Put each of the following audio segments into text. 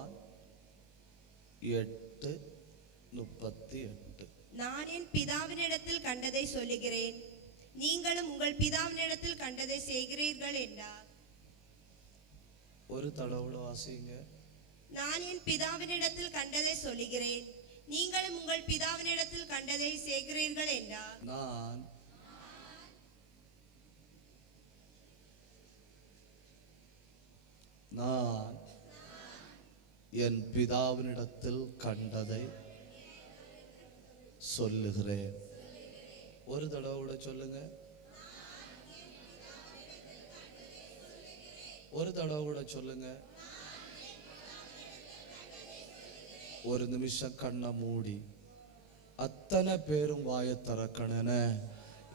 யோவான் 8:38. நான் என் பிதாவினிடத்தில் கண்டதை சொல்லுகிறேன், நீங்களும் உங்கள் பிதாவினிடத்தில் கண்டதை செய்கிறீர்கள் என்றார். ஒரு தடவை வாசிங்க. நான் என் பிதாவினிடத்தில் கண்டதை சொல்லுகிறேன், நீங்களும் உங்கள் பிதாவினிடத்தில் கண்டதை செய்கிறீர்கள் என்றார். நான் என் பிதாவினிடத்தில் கண்டதை சொல்லுகிறேன். ஒரு தடவை கூட சொல்லுங்க. ஒரு தடவை கூட சொல்லுங்க. ஒரு நிமிஷம் கண்ணை மூடி அத்தனை பேரும் வாயை திறக்கணுன்னு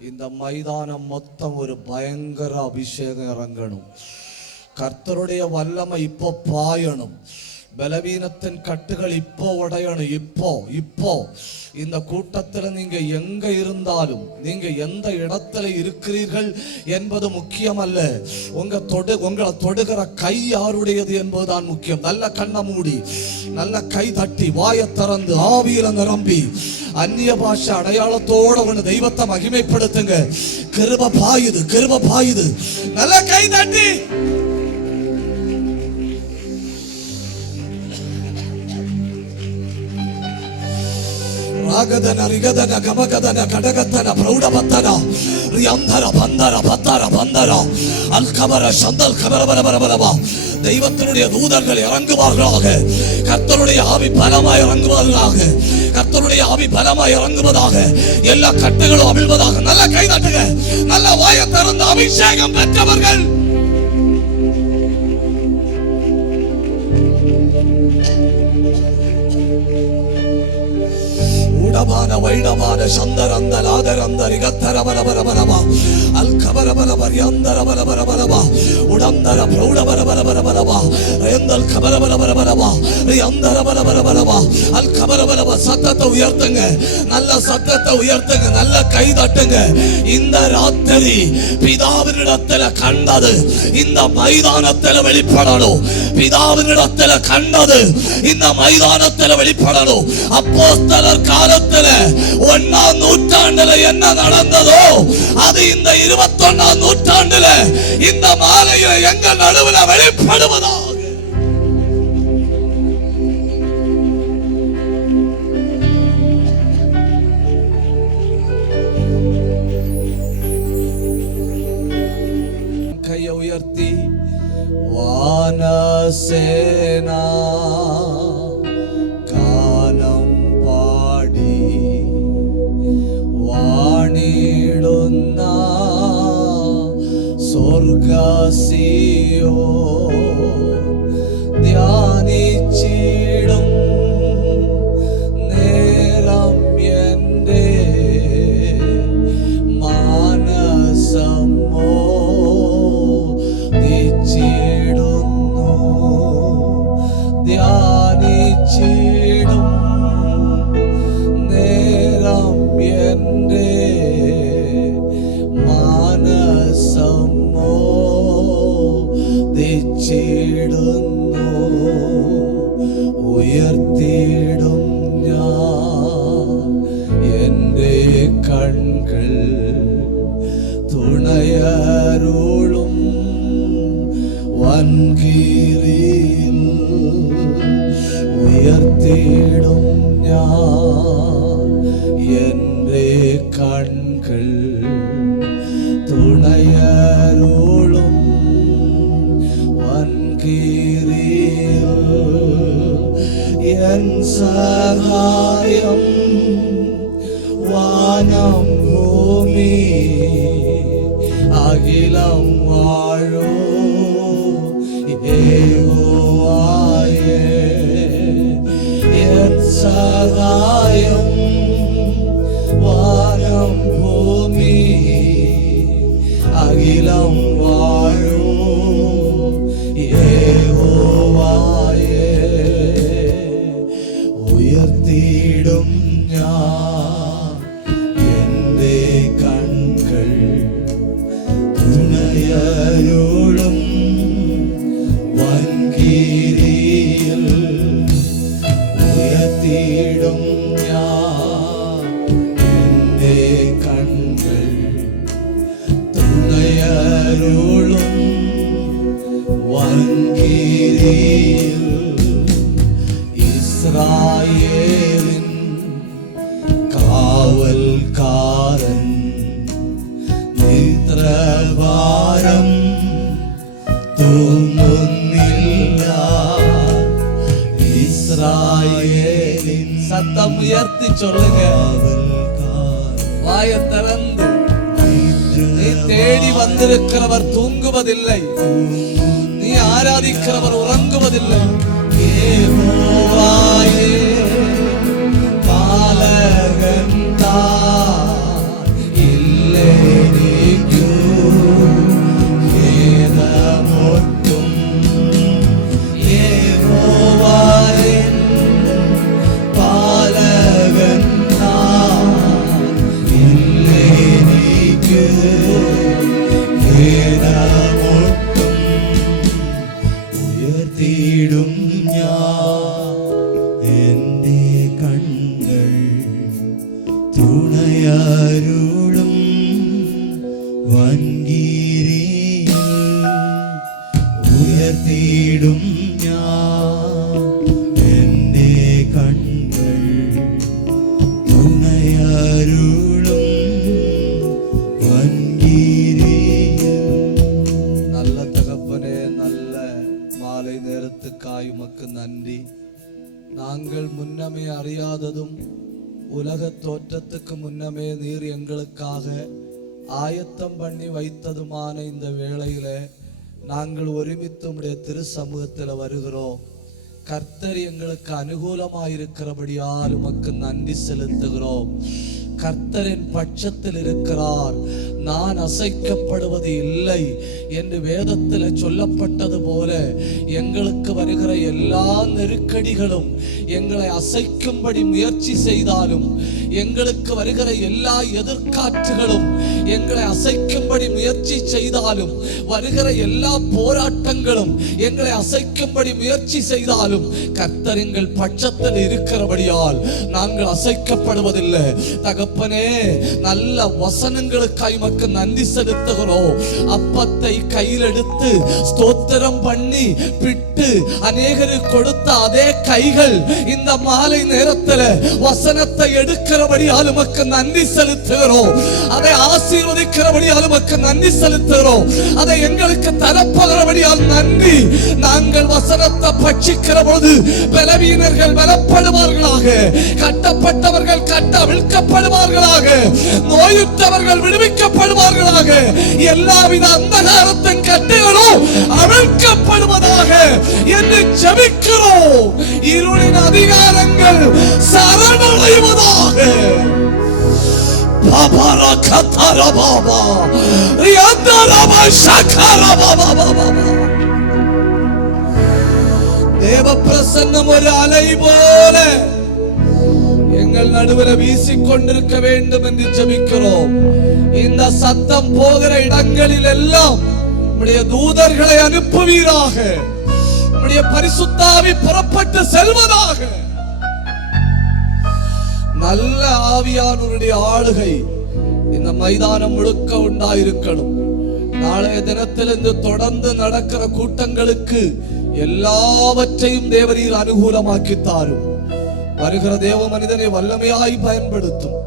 இந்த மைதானம் மொத்தம் ஒரு பயங்கர அபிஷேகம் இறங்கணும். கர்த்தருடைய வல்லமை இப்போ பாயணும். பலவீனத்தின் கட்டுகள் இப்போ உடையணும். இப்போ இந்த கூட்டத்தில் நீங்க எங்க இருந்தாலும், நீங்க எந்த இடத்துல இருக்கிறீர்கள் என்பது முக்கியம் அல்ல. உங்களை தொடுகிற கை யாருடையது என்பதுதான் முக்கியம். நல்ல கண்ணை மூடி, நல்ல கை தட்டி, வாயை திறந்து, ஆவியில நிரம்பி, அந்நிய பாஷை அடையாளத்தோட ஒன்று தெய்வத்தை மகிமைப்படுத்துங்க. கிருபை பாயுது. நல்ல கை தட்டி ರಾಗದನ ರಿಗದನ ಗಮಗದನ ಕಡಗತನ ಪ್ರೌಢಬತ್ತನ ರಿಯಂಧರ ಬಂದರ அல்கபர சந்தல் கபர பரபரபரப. தெய்வத்தினுடைய தூதர்கள் இறங்குவார்களாக. கர்த்தருடைய ஆவி பலமாய் இறங்குவார்களாக. கர்த்தருடைய ஆவி பலமாய் இறங்குவதாக. எல்லா கட்டுகளும் அவிழ்வதாக. நல்ல கை தட்டுங்க. நல்ல வாயை திறந்த அபிஷேகம் பெற்றவர்கள். வைடமான சந்தரந்த லாதரந்த ரிகத்தர பரபரபரபா அல்கபர பரபரியந்தர பரபரபரபா உடந்தர பிரௌட பரபரபரபா ரயந்தல் கபர பரபரபரபா ரியந்தர பரபரபரபா அல்கபர பரப. சத்தத்தை உயர்த்துங்க. நல்ல சத்தத்தை உயர்த்துங்க. நல்ல கை தட்டுங்க. இந்த ராத்திரி பிதாவினிடத்தில் கண்டது இந்த மைதானத்தில் வெளிப்படணும். பிதாவினிடத்தில் கண்டது இந்த மைதானத்தில் வெளிப்படணும். அப்போஸ்தலர் காலத்தில் 1ஆம் நூற்றாண்டுல என்ன நடந்ததோ அது இந்த 21ஆம் நூற்றாண்டுல இந்த மாலையில எங்க நடுவுல வெளிப்படுவதாக. கையை உயர்த்தி வானசேனா സ്വർഗസിയോ ധ്യാനിച്ചിടും നേരം എൻ്റെ മാനസം മോദിച്ചിടുന്നു. ധ്യാനിച്ചിടും നേരം എൻ്റെ മാനസം ിടുന്നു. ഉയർത്തിയിടും ഞാൻ എൻ്റെ കൺകൾ തുണയരുളും വൻകീറിയിൽ. ഉയർത്തിയിടും ഞാൻ എൻ്റെ കൺകൾ തുണയരുളും എൻ സഹായം വാനം ഭൂമി അഖിലം വാഴോ യഹോവയേ. എൻ സഹായം വാനം ഭൂമി അഖിലം വാഴോ യഹോവയേ. ഉയർത്തിയിടും ഞാൻ എൻ്റെ കൺകൾ തുണയരുളും വൻകീരിയിൽ. அருளும் வங்கிரியில் இஸ்ராயேலின் காவல்காரன் நித்ரபாரம் தூங்குന്നില്ല இஸ்ராயேலின். சத்தம் உயர்த்தி சொல்லுங்க, வாயை திறந்து. நீ தேடி வந்திருக்கிறவர் தூங்குவதில்லை, நீ ஆராதிக்கிறவர் உறங்குவதில்லை. யெகோவாயே பாலகன் தான், இல்லை நீக்கு ஏதமொட்டும். யெகோவாயே பாலகன் தான், இல்லை நீக்கு ஏதமொட்டும். ഉയർത്തിയിടും ഞാൻ എൻ്റെ കണ്ണുകൾ തുണയരുളും വൻകീരിയിൽ. ഉയർത്തിയിടും ഞാൻ എൻ്റെ കണ്ണുകൾ തുണയരുളും വൻകീരിയിൽ. நல்ல தகப்பனே, நல்ல மாலை நேரத்துக்காய் உமக்கு நன்றி. நாங்கள் முன்னமே அறியாததும் உலக தோற்றத்துக்கு முன்னமே நீர் எங்களுக்காக ஆயத்தம் பண்ணி வைத்ததுமான இந்த வேளையில நாங்கள் ஒருமித்து உம்முடைய திரு சமூகத்தில் வருகிறோம். கர்த்தர் எங்களுக்கு அனுகூலமாயிருக்கிறபடியால் உமக்கு நன்றி செலுத்துகிறோம். கர்த்தரின் பட்சத்தில் இருக்கிறார், நான் அசைக்கப்படுவது இல்லை என்று வேதத்தில் சொல்லப்பட்டது போல எங்களுக்கு வருகிற எல்லா நெருக்கடிகளும் எங்களை அசைக்கும்படி முயற்சி செய்தாலும், எங்களுக்கு வருகிற எல்லா எதிர்காற்றுகளும் எங்களை அசைக்கும்படி முயற்சி செய்தாலும், வருகிற எல்லா போராட்டங்களும் எங்களை அசைக்கும்படி முயற்சி செய்தாலும், கர்த்தர் எங்கள் பட்சத்தில் இருக்கிறபடியால் நாங்கள் அசைக்கப்படுவதில்லை. தகப்பனே, நல்ல வசனங்களுக்காய் உமக்கு நன்றி செலுத்துகிறோம். அப்பத்தை கையில் எடுத்து ஸ்தோத்திரம் பண்ணி பிட்டு அநேகருக்கு கொடுத்த அதே கைகள் இந்த மாலை நேரத்தில் வசனத்தை எடுக்கிறபடியால் உமக்கு நன்றி செலுத்துகிறோம். அதை ஆசீர்வதிக்கிறபடியால் உமக்கு நன்றி செலுத்துகிறோம். அதை எங்களுக்கு தரப்போகிறபடியால் நன்றி. நாங்கள் வசனத்தை பட்சிக்கிற போது பலவீனர்கள் பலப்படுவார்களாக, கட்டப்பட்டவர்கள் கட்டவிழ்க்கப்படுவார்களாக, நோயுற்றவர்கள் விடுவிக்கப்படுவார்களாக, எல்லாவித அந்தகாரத்தின் கட்டுகளும் அவிழ்க்கப்படுவதாக என்று ஜெபிக்கிறோம். இருளின் அதிகாரங்கள் சரணடைவதாக. பாபாரா கத்தாரா பாபா ரியாந்தாரா ஷாகாரா பாபா பாபா. தேவ பிரசன்னம் ஒரு அலை போல எங்கள் நடுவில் வீசிக்கொண்டிருக்க வேண்டும் என்று ஜெபிக்கிறோம். இந்த சத்தம் போகிற இடங்களில் எல்லாம் உம்முடைய தூதர்களை அனுப்புவீராக. உம்முடைய பரிசுத்த ஆவி புறப்பட்டு செல்வதாக. நல்ல ஆவியானவருடைய ஆளுகை இந்த மைதானம் முழுக்க உண்டாயிருக்கணும். நாளைய தினத்திலிருந்து தொடர்ந்து நடக்கிற கூட்டங்களுக்கு எல்லாவற்றையும் தேவரீர் அனுகூலமாக்கி தாரும். வருகிற தேவ மனிதனை வல்லமையாய் பயன்படுத்தும்.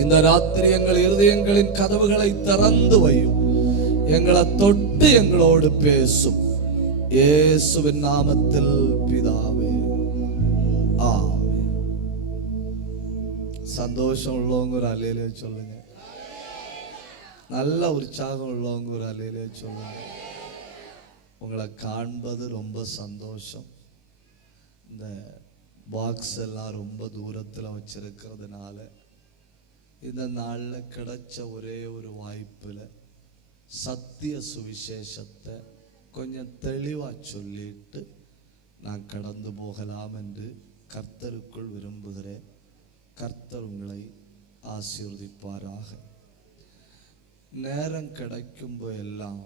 இந்த ராத்திரி எங்கள் இருதயங்களின் கதவுகளை திறந்து வையும். எங்களை தொட்டு எங்களோடு பேசும். இயேசுவின் நாமத்தில் பிதாவே, ஆமென். சந்தோஷம் உள்ளவங்க ஒரு அல்லேலூயா சொல்லுங்க. நல்ல உற்சாகம் உள்ளவங்க ஒரு அல்லேலூயா சொல்லுங்க. உங்களை காண்பது ரொம்ப சந்தோஷம். இந்த பாக்ஸ் எல்லாம் ரொம்ப தூரத்தில் வச்சிருக்கிறதுனால இந்த நாளில் கிடைச்ச ஒரே ஒரு வாய்ப்பில் சத்திய சுவிசேஷத்தை கொஞ்சம் தெளிவாக சொல்லிட்டு நான் கடந்து போகலாம் என்று கர்த்தருக்குள் விரும்புகிறேன். கர்த்தர் உங்களை ஆசீர்வதிப்பாராக. நேரம் கிடைக்கும்போ எல்லாம்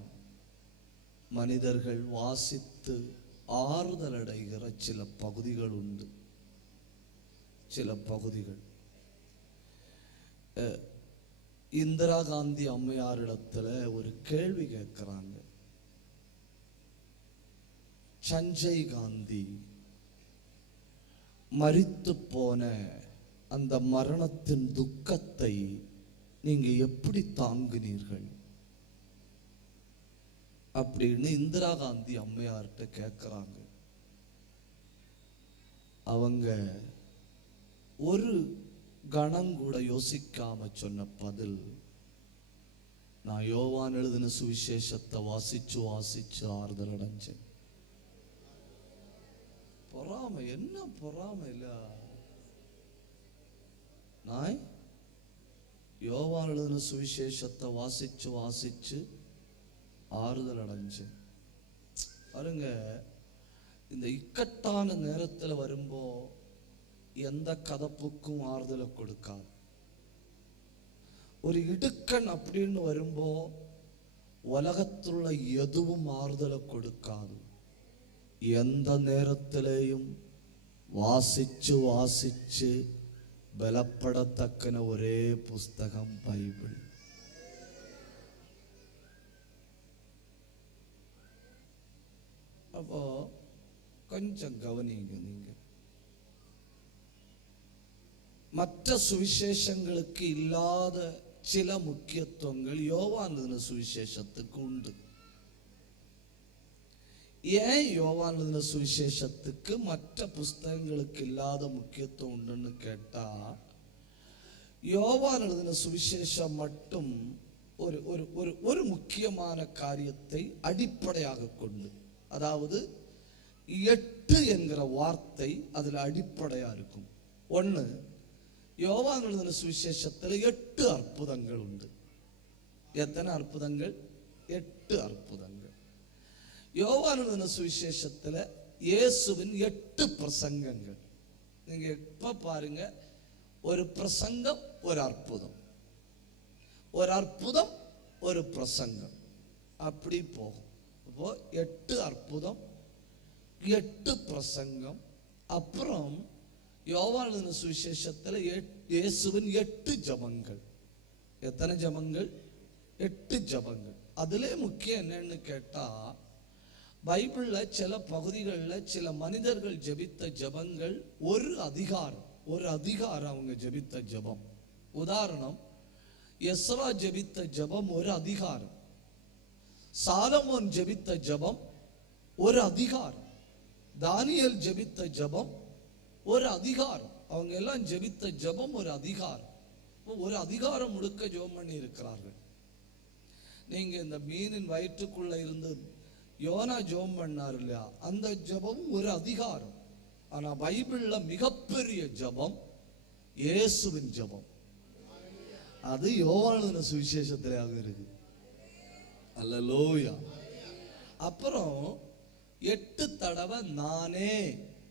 மனிதர்கள் வாசித்து ஆறுதல் அடைகிற சில பகுதிகள் உண்டு. சில பகுதிகள் இந்திரா காந்தி அம்மையாரிடத்துல ஒரு கேள்வி கேட்கிறாங்க. சஞ்சய் காந்தி மரித்து போன அந்த மரணத்தின் துக்கத்தை நீங்க எப்படி தாங்கினீர்கள் அப்படின்னு இந்திரா காந்தி அம்மையார்கிட்ட கேட்கிறாங்க. அவங்க ஒரு கணம் கூட யோசிக்காம சொன்ன பதில், நான் யோவான் எழுதின சுவிசேஷத்தை வாசிச்சு வாசிச்சு ஆறுதல் அடைஞ்சேன். பொறாமை, என்ன பொறாமை இல்ல. நான் யோவான் எழுதின சுவிசேஷத்தை வாசிச்சு வாசிச்சு ஆறுதல் அடைஞ்சேன். பாருங்க, இந்த இக்கட்டான நேரத்தில் வரும்போ எந்த கதப்புக்கும் ஆறுதலை கொடுக்காது. ஒரு இடுக்கண் அப்படின்னு வரும்போ உலகத்துள்ள எதுவும் ஆறுதலை கொடுக்காது. எந்த நேரத்திலேயும் வாசிச்சு வாசிச்சு பலப்படத்தக்கன ஒரே புஸ்தகம் பைபிள். அப்போ கொஞ்சம் கவனிங்க. நீங்க மற்ற சுவிசேஷங்களுக்கு இல்லாத சில முக்கியத்துவங்கள் யோவான் எழுதின சுவிசேஷத்துக்கு உண்டு. ஏன் யோவான் எழுதின சுவிசேஷத்துக்கு மற்ற புஸ்தகங்களுக்கு இல்லாத முக்கியத்துவம் உண்டுன்னு கேட்டா, யோவான் எழுதின சுவிசேஷம் மட்டும் ஒரு ஒரு ஒரு ஒரு முக்கியமான காரியத்தை அடிப்படையாக கொண்டு, அதாவது 8 என்கிற வார்த்தை அதுல அடிப்படையா இருக்கும். ஒண்ணு, யோவான் எழுதின சுவிசேஷத்துல 8 அற்புதங்கள் உண்டு. எத்தனை அற்புதங்கள்? 8 அற்புதங்கள். யோவான் எழுதின சுவிசேஷத்துல இயேசுவின் 8 பிரசங்கங்கள். நீங்க எப்ப பாருங்க, ஒரு பிரசங்கம் ஒரு அற்புதம், ஒரு அற்புதம் ஒரு பிரசங்கம், அப்படி போகும். அப்போ 8 அற்புதம், 8 பிரசங்கம். அப்புறம் யோவான் எழுதின சுவிசேஷத்துல இயேசுவின் 8 ஜபங்கள். எத்தனை ஜபங்கள்? 8 ஜபங்கள். அதுல முக்கியம் என்னன்னு கேட்டா, பைபிள்ல சில பகுதிகளில் சில மனிதர்கள் ஜெபித்த ஜபங்கள் ஒரு அதிகாரம் அவங்க ஜெபித்த ஜபம். உதாரணம், எஸ்ரா ஜெபித்த ஜபம் ஒரு அதிகாரம், சாலமோன் ஜெபித்த ஜபம் ஒரு அதிகாரம், தானியேல் ஜெபித்த ஜபம் ஒரு அதிகாரம். அவங்க எல்லாம் ஜெபித்த ஜபம் ஒரு அதிகாரம். ஒரு அதிகாரம் முழுக்க ஜெபம் பண்ணி இருக்கிறார்கள். நீங்க இந்த மீனின் வயிற்றுக்குள்ள இருந்து யோனா ஜெபம் பண்ணார் இல்லையா, அந்த ஜெபம் ஒரு அதிகாரம். ஆனா பைபிள்ல மிகப்பெரிய ஜெபம் இயேசுவின் ஜெபம். அது யோவான் எழுதின சுவிசேஷத்திலே இருக்கு. அல்லேலூயா. அப்புறம் 8 தடவை நானே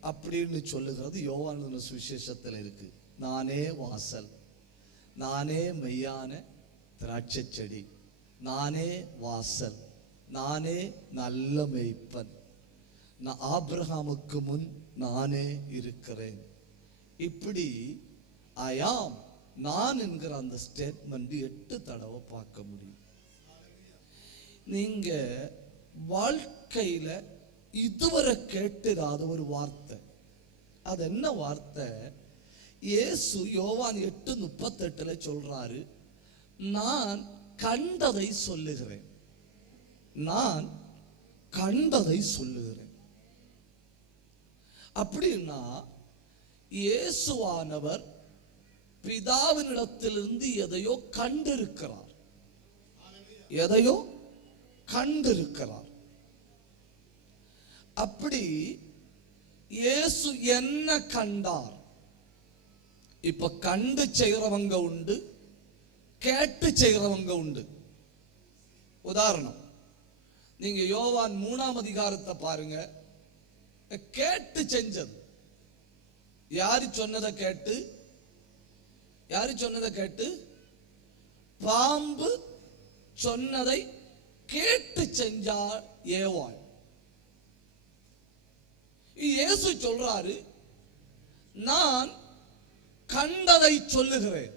அப்படின்னு சொல்லுகிறது யோவான் எழுதின சுவிசேஷத்தில் இருக்கு. நானே வாசல், நானே மெய்யான திராட்சை செடி, நானே வாசல், நானே நல்ல மேய்ப்பன், நான் ஆபிரகாமுக்கு முன் நானே இருக்கிறேன். இப்படி ஐயாம், நான் என்கிற அந்த ஸ்டேட்மெண்ட் 8 தடவை பார்க்க முடியும். நீங்க வாழ்க்கையில இதுவரை கேட்டிராத ஒரு வார்த்தை. அது என்ன வார்த்தை? இயேசு யோவான் 8:38 சொல்றாரு, நான் கண்டதை சொல்லுகிறேன், நான் கண்டதை சொல்லுகிறேன். அப்படின்னா இயேசுவானவர் பிதாவினிடத்திலிருந்து எதையோ கண்டிருக்கிறார், எதையோ கண்டிருக்கிறார். அப்படி இயேசு என்ன கண்டார்? இப்ப கண்டு செய்கிறவங்க உண்டு, கேட்டு செய்கிறவங்க உண்டு. உதாரணம், நீங்க யோவான் 3ஆம் அதிகாரத்தை பாருங்க. கேட்டு செஞ்சது யாரு சொன்னதை கேட்டு? யாரு சொன்னதை கேட்டு? பாம்பு சொன்னதை கேட்டு செஞ்சார் ஏவாள். இயேசு சொல்றாரு, நான் கண்டதை சொல்லுகிறேன்.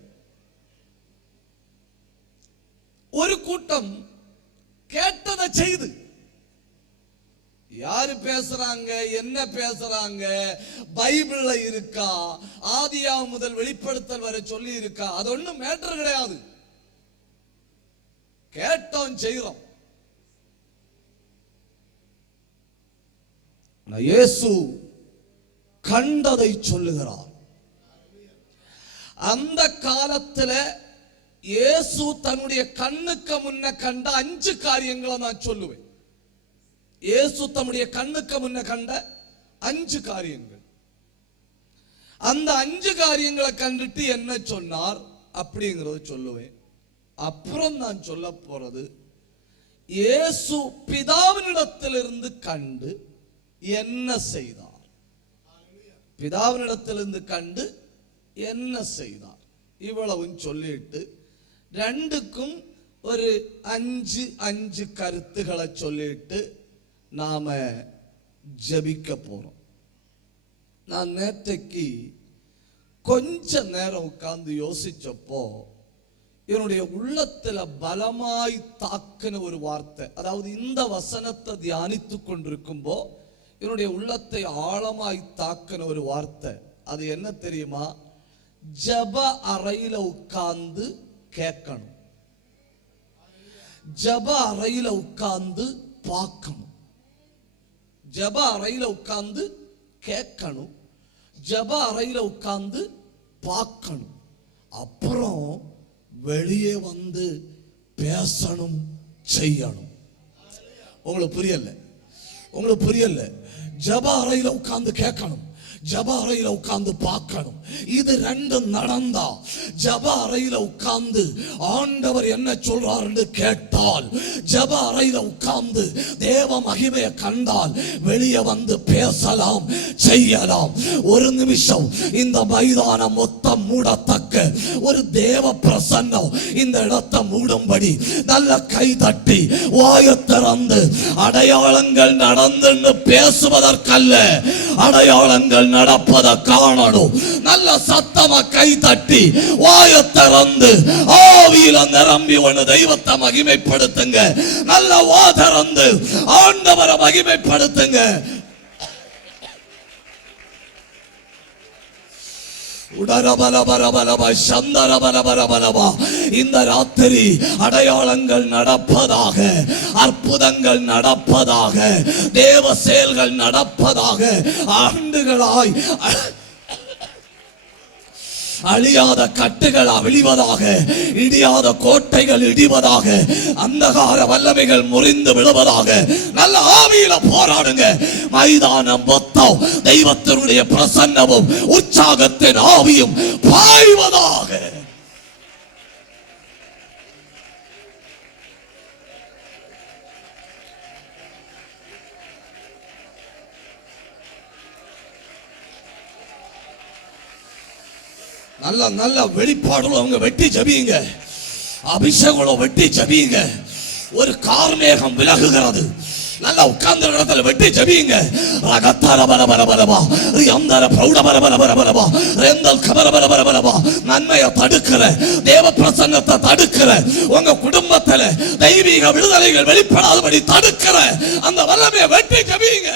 ஒரு கூட்டம் கேட்டதை செய்து, யாரு பேசுறாங்க, என்ன பேசுறாங்க, பைபிள்ல இருக்கா, ஆதியாகமம் முதல் வெளிப்படுத்தல் வரை சொல்லி இருக்கா, அது ஒண்ணும் மேட்டர் கிடையாது. கேட்டோம், செய்கிறோம். இயேசு கண்டதை சொல்லுகிறார். அந்த காலத்துல இயேசு தன்னுடைய கண்ணுக்கு முன்ன கண்ட 5 காரியங்களை நான் சொல்லுவேன். இயேசு தம்முடைய கண்ணுக்கு முன்ன கண்ட 5 காரியங்கள். அந்த 5 காரியங்களை கண்டுட்டு என்ன சொன்னார் அப்படிங்கறத சொல்லுவேன். அப்புறம் நான் சொல்ல போறது, இயேசு பிதாவினிடத்திலிருந்து கண்டு என்ன செய்தார். பிதாவினிடத்திலிருந்து கண்டு என்ன செய்தார், இவ்வளவும் சொல்லிட்டு 2க்கும் ஒரு 5 கருத்துக்களை சொல்லிட்டு நாம ஜெபிக்க போறோம். நான் நேற்றைக்கு கொஞ்ச நேரம் உட்கார்ந்து யோசிச்சப்போ என்னுடைய உள்ளத்துல பலமாய் தாக்கின ஒரு வார்த்தை, அதாவது இந்த வசனத்தை தியானித்து கொண்டிருக்கும்போ என்னுடைய உள்ளத்தை ஆழமாய் தாக்கின ஒரு வார்த்தை. அது என்ன தெரியுமா? ஜப அறையில உட்கார்ந்து கேட்கணும், ஜப அறையில உட்கார்ந்து பார்க்கணும், ஜப அறையில உட்கார்ந்து கேட்கணும், ஜப அறையில உட்கார்ந்து பார்க்கணும். அப்புறம் வெளியே வந்து பேசணும், செய்யணும். உங்களுக்கு புரியல? உங்களுக்கு புரியல? ஜப அறையில உட்கார்ந்து கேட்கணும், ஜப அறையில உட்கார்ந்து பார்க்கணும். இது 2 நடந்தா ஜப அறையில உட்கார்ந்து ஆண்டவர் என்ன சொல்றாருன்னு கேட்டால், ஜப அறையில உட்கார்ந்து தேவ மகிமையை கண்டால் வெளியே வந்து பேசலாம், செய்யலாம். ஒரு நிமிஷம் இந்த மைதானம் மொத்தம் மூடத்தக்க ஒரு தேவ பிரசன்னம் இந்த இடத்தை மூடும்படி நல்ல கை தட்டி வாயை திறந்து, அடையாளங்கள் நடந்துன்னு பேசுவதற்கல்ல, அடையாளங்கள் நடப்பதை காணணும். நல்ல சத்தமா கை தட்டி வாயை திறந்து ஆவியில நிரம்பி ஒன்று தெய்வத்தை மகிமைப்படுத்துங்க. நல்ல வா திறந்து ஆண்டவரை மகிமைப்படுத்துங்க. இந்த ராத்திரி அடையாளங்கள் நடப்பதாக, அற்புதங்கள் நடப்பதாக, தேவ செயல்கள் நடப்பதாக, ஆண்டுகளாய் அழியாத கட்டுகள் அழிவதாக, இடியாத கோட்டைகள் இடிவதாக, அந்தகார வல்லமைகள் முறிந்து விடுவதாக. நல்ல ஆவியில போராடுங்க. மைதானம் மொத்தம் தெய்வத்தினுடைய பிரசன்னமும் உற்சாகத்தின் ஆவியும் பாய்வதாக. நல்ல நல்ல வெளிப்பாடுல அவங்க வெட்டி ஜபியுங்க, அபிஷேகம் வெட்டி ஜபியுங்க. ஒரு கார்மேகம் விலகுகிறது. நல்லா உட்கார்ந்த இடத்துல வெட்டி ஜபியுங்க. ரகத்தர பரபரபரபா, ரியந்தர பிரௌட பரபரபரபா, ரெந்தல் கபரபரபரபா. நன்மையை தடுக்கிற, தேவ பிரசன்னத்தை தடுக்கிற, உங்க குடும்பத்துல தெய்வீக விடுதலைகள் வெளிப்படாதபடி தடுக்கிற அந்த வல்லமையை வெட்டி ஜபியுங்க.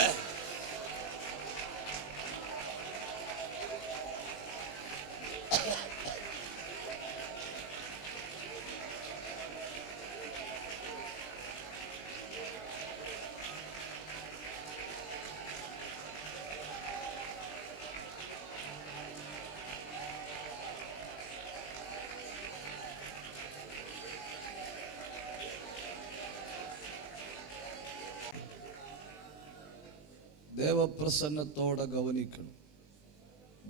தேவ பிரசன்னத்தோட கவனிக்கணும்.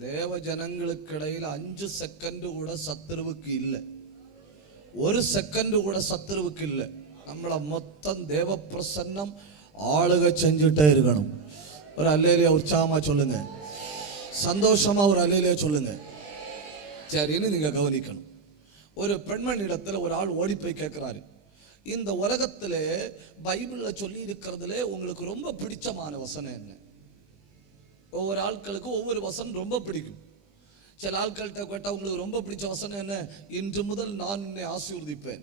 தேவ ஜனங்களுக்கு இடையில 5 செகண்ட் கூட சத்துருவுக்கு இல்லை, 1 செகண்ட் கூட சத்துருவுக்கு இல்லை. நம்மள மொத்தம் தேவ பிரசன்னம் ஆளுக செஞ்சுட்டே இருக்கணும். ஒரு அல்லேலியா உற்சாகமா சொல்லுங்க, சந்தோஷமா ஒரு அல்லேலியா சொல்லுங்க. சரின்னு நீங்க கவனிக்கணும். ஒரு பெண்மணி இடத்துல ஒரு ஆள் ஓடி போய் கேட்கிறாரு, இந்த உலகத்துல பைபிள்ல சொல்லி இருக்கிறதுல உங்களுக்கு ரொம்ப பிடிச்சமான வசனம் என்ன? ஒவ்வொரு ஆட்களுக்கு ஒவ்வொரு வசனம் ரொம்ப பிடிக்கும். சில ஆட்கள்கிட்ட கேட்டா உங்களுக்கு ரொம்ப பிடிச்ச வசனம் என்ன? இன்று முதல் நான் உன்னை ஆசீர்வதிப்பேன்.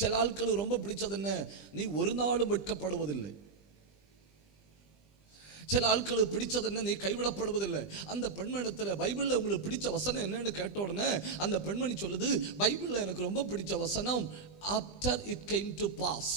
சில ஆட்களுக்கு ரொம்ப பிடிச்சது என்ன, நீ ஒரு நாளும் வெட்கப்படுவதில்லை. சில ஆட்களுக்கு பிடிச்சது என்ன, நீ கைவிடப்படுவதில்லை. அந்த பெண்மணிடத்துல பைபிள்ல உங்களுக்கு பிடிச்ச வசனம் என்னன்னு கேட்ட உடனே அந்த பெண்மணி சொல்லுது, பைபிள்ல எனக்கு ரொம்ப பிடிச்ச வசனம் after it came to pass.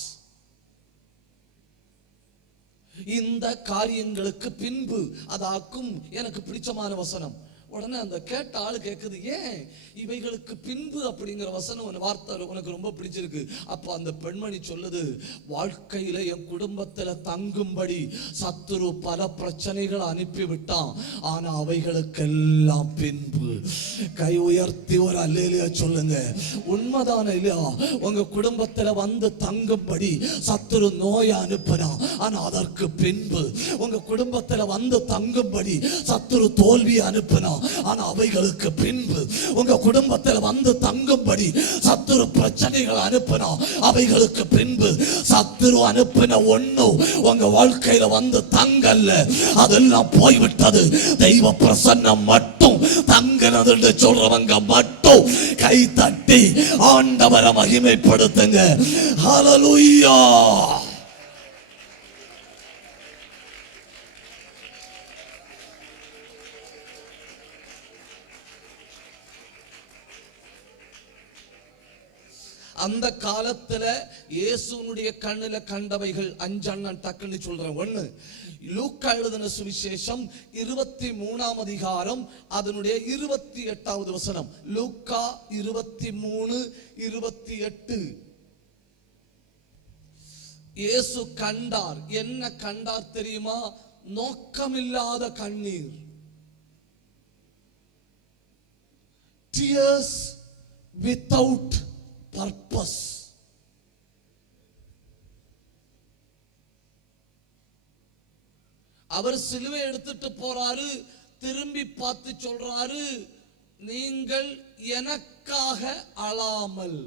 இந்த காரியங்களுக்கு பின்பு அதாக்கும் எனக்கு பிடிச்சமான வசனம். உடனே அந்த கேட்ட ஆளு கேட்குது, ஏன் இவைகளுக்கு பின்பு அப்படிங்கிற வசனம் வார்த்தை உனக்கு ரொம்ப பிடிச்சிருக்கு? அப்ப அந்த பெண்மணி சொல்லுது, வாழ்க்கையில என் குடும்பத்துல தங்கும்படி சத்துரு பல பிரச்சனைகளை அனுப்பி விட்டான், ஆனா அவைகளுக்கெல்லாம் பின்பு. கை உயர்த்தி ஒரு அல்லேலூயா சொல்லுங்க. உண்மைதானே இல்லையா? உங்க குடும்பத்துல வந்து தங்கும்படி சத்துரு நோயை அனுப்பினான், ஆனா அதற்கு பின்பு. உங்க குடும்பத்துல வந்து தங்கும்படி சத்துரு தோல்வியை அனுப்பினான், ஆனா அவைகளுக்கு பின்பு. உங்க குடும்பத்தில் வந்து தங்கும்படி சத்துரு பிரச்சனைகள் அனுப்பினா, அவைகளுக்கு பின்பு. சத்துரு அனுப்பின ஒண்ணு உங்க வாழ்க்கையில வந்து தங்கல்ல, அதெல்லாம் போய்விட்டது. தெய்வ பிரசன்னம் மட்டும் தங்கினது என்று சொல்றவங்க மட்டும் கை தட்டி ஆண்டவரை மகிமைப்படுத்துங்க. ஹல்லேலூயா. அந்த காலத்துல இயேசுனுடைய கண்ணுல கண்டவைகள் 5 அண்ணன் டக்குன்னு சொல்றேன். 1, லூக்கா எழுதின சுவிசேஷம் 23ஆம் அதிகாரம் அதனுடைய 28வது வசனம். லூக்கா 23:28. இயேசு கண்டார். என்ன கண்டார் தெரியுமா? நோக்கமில்லாத கண்ணீர். Tears without purpose. அவர் சிலுவை எடுத்துட்டு போறாரு, திரும்பி பார்த்து சொல்றாரு, நீங்கள் எனக்காக அழாமல்.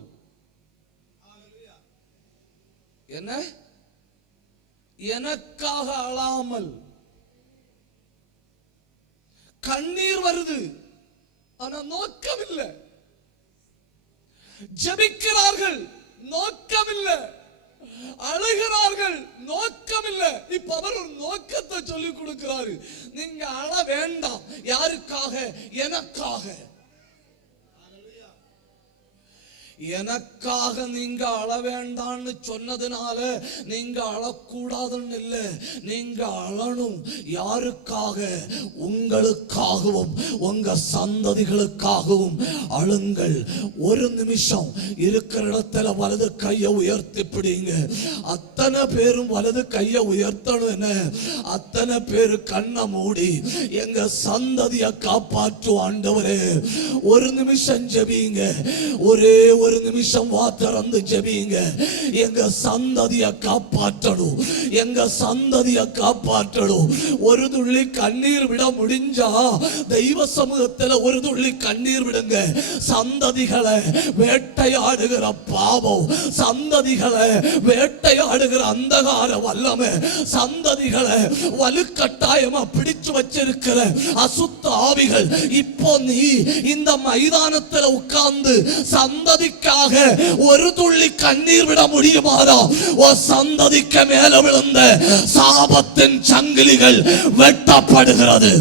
என்ன? எனக்காக அழாமல். கண்ணீர் வருது, ஆனா நோக்கம் இல்லை. ஜெபிக்கிறார்கள், நோக்கமில்லை. அழுகிறார்கள், நோக்கமில்லை. இப்ப அவர் ஒரு நோக்கத்தை சொல்லி கொடுக்கிறாரு. நீங்க அழ வேண்டாம். யாருக்காக? எனக்காக. எனக்காக நீங்க அழ வேண்டாம்னு சொன்னதுனால நீங்க அழக்கூடாதுன்னு இல்லை. நீங்க அழணும். யாருக்காக? உங்களுக்காகவும் உங்க சந்ததிகளுக்காகவும் அழுங்கள். ஒரு நிமிஷம் இருக்கிற இடத்துல வலது கையை உயர்த்தி பிடிங்க. அத்தனை பேரும் வலது கையை உயர்த்தணும். என்ன? அத்தனை பேரு கண்ணை மூடி எங்க சந்ததியை காப்பாற்று ஆண்டவரே. ஒரு நிமிஷம் ஜெபிங்க. ஒரே ஒரு நிமிஷம் வாத்திறந்து ஜெபிங்க. எங்க சந்ததியை காப்பாற்றணும். எங்க சந்ததியை காப்பாற்றணும். ஒரு துள்ளி கண்ணீர் விட முடிஞ்சா தெய்வ சமூகத்தில் ஒரு துள்ளி கண்ணீர் விடுங்க. சந்ததிகளை வேட்டையாடுகிற பாவம், சந்ததிகளை வேட்டையாடுகிற அந்தகார வல்லமை, சந்ததிகளை வலுக்கட்டாயமா பிடிச்சு வச்சிருக்கிற அசுத்த ஆவிகள், இப்போ நீ இந்த மைதானத்தில் உட்கார்ந்து சந்ததி ஒரு துள்ளி கண்ணீர் விட முடியுமாறா? சந்ததிக்கு மேல விழுந்த சாபத்தின் சங்கிலிகள் வெட்டப்படுகிறது.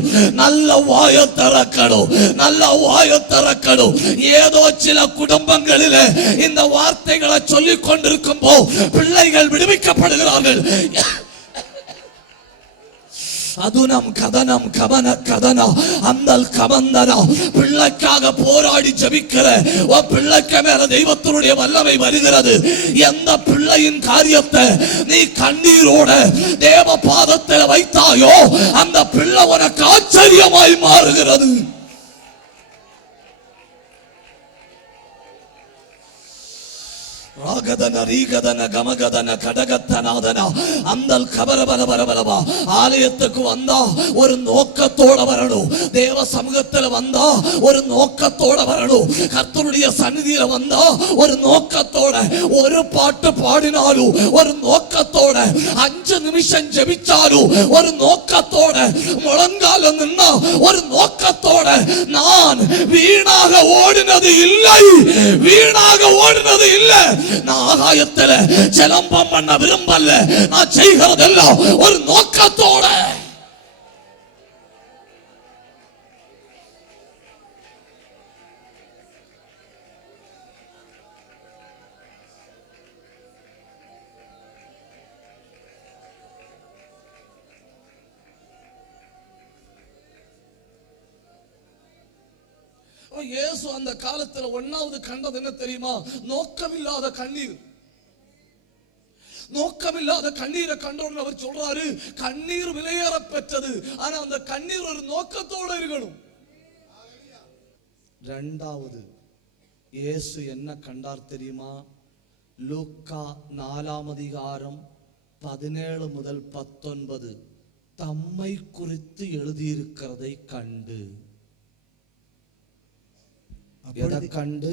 நல்ல வாயை திறக்கணும். நல்ல வாயை திறக்கணும். ஏதோ சில குடும்பங்களில் இந்த வார்த்தைகளை சொல்லிக் கொண்டிருக்கும் போது பிள்ளைகள் விடுவிக்கப்படுகிறார்கள். அதுனம் கதனம் கவன கதனா அந்தல் கவந்தனா. பிள்ளைக்காக போராடி ஜெபிக்கிற பிள்ளைக்கு மேல தெய்வத்தினுடைய வல்லமை வருகிறது. எந்த பிள்ளையின் காரியத்தை நீ கண்ணீரோட தேவ பாதத்தில் வைத்தாயோ அந்த பிள்ளை உனக்கு ஆச்சரியமாய் மாறுகிறது. ஆலயத்துக்கு வந்தா ஒரு நோக்கத்தோட வரணும். தேவ சமூகத்தில் வந்தா ஒரு நோக்கத்தோட வரணும். கர்த்தருடைய சந்நிதியில வந்தா ஒரு நோக்கத்தோட, ஒரு பாட்டு பாடினாலும் ஒரு நோக்கத்தோட, 5 நிமிஷம் ஜெபிச்சாலும் ஒரு நோக்கத்தோட, முழங்கால நின்னா ஒரு நோக்கத்தோட. நான் வீணாக ஓடின ஓடினது இல்லை, வீணாக ஓடினது இல்லை. நான் ஆகாயத்தில் சிலம்பம் பண்ண விரும்பல. நான் செய்கிறதெல்லாம் ஒரு நோக்கத்தோட. இயேசு அந்த காலத்துல ஒன்னாவது கண்டது என்ன தெரியுமா? நோக்கமில்லாத கண்ணீர். நோக்கமில்லாத கண்ணீரை கண்டோன்னு அவர் சொல்றாரு, கண்ணீர் விலையேற பெற்றது. ஆனா அந்த கண்ணீர் ஒரு நோக்கத்தோட இருக்கணும். இரண்டாவது இயேசு என்ன கண்டார் தெரியுமா? லூக்கா 4ஆம் அதிகாரம் 17 முதல் 19 தம்மை குறித்து எழுதியிருக்கிறதை கண்டு. எதை கண்டு?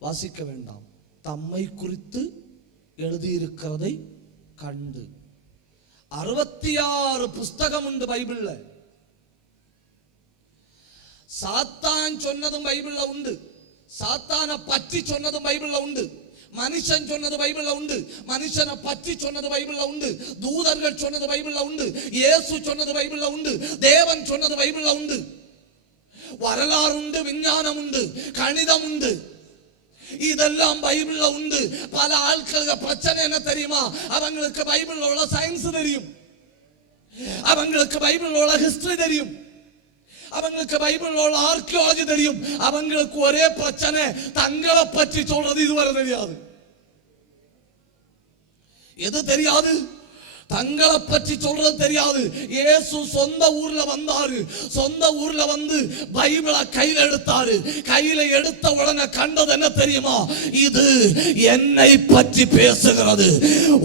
வாசிக்க வேண்டாம். தம்மை குறித்து எழுதியிருக்கிறதை கண்டு. 66 புஸ்தகம் உண்டு பைபிள்ல. சாத்தான் சொன்னதும் பைபிள்ல உண்டு, சாத்தானை பற்றி சொன்னதும் பைபிள்ல உண்டு, மனுஷன் சொன்னது பைபிள்ல உண்டு, மனுஷனை பற்றி சொன்னது பைபிள்ல உண்டு, தூதர்கள் சொன்னது பைபிள்ல உண்டு, இயேசு சொன்னது பைபிள்ல உண்டு, தேவன் சொன்னது பைபிள்ல உண்டு. வரலாறு உண்டு, விஞ்ஞானம் உண்டு, கணிதம் உண்டு, இதெல்லாம் பைபிள்ல உண்டு. பல ஆட்களுக்கு பிரச்சனை என்ன தெரியுமா? அவங்களுக்கு பைபிள் உள்ள சயின்ஸ் தெரியும், அவங்களுக்கு பைபிள் உள்ள ஹிஸ்டரி தெரியும், அவங்களுக்கு பைபிள் உள்ள ஆர்கியாலஜி தெரியும். அவங்களுக்கு ஒரே பிரச்சனை, தங்களை பற்றி சொல்றது இதுவரை தெரியாது. எது தெரியாது? தங்களை பற்றி சொல்றது தெரியாது. இயேசு சொந்த ஊர்ல வந்தாரு, சொந்த ஊர்ல வந்து பைபிளை கையில எடுத்தாரு. கையில எடுத்த உடனே கண்டது என்ன தெரியுமா? இது என்னை பற்றி பேசுகிறது.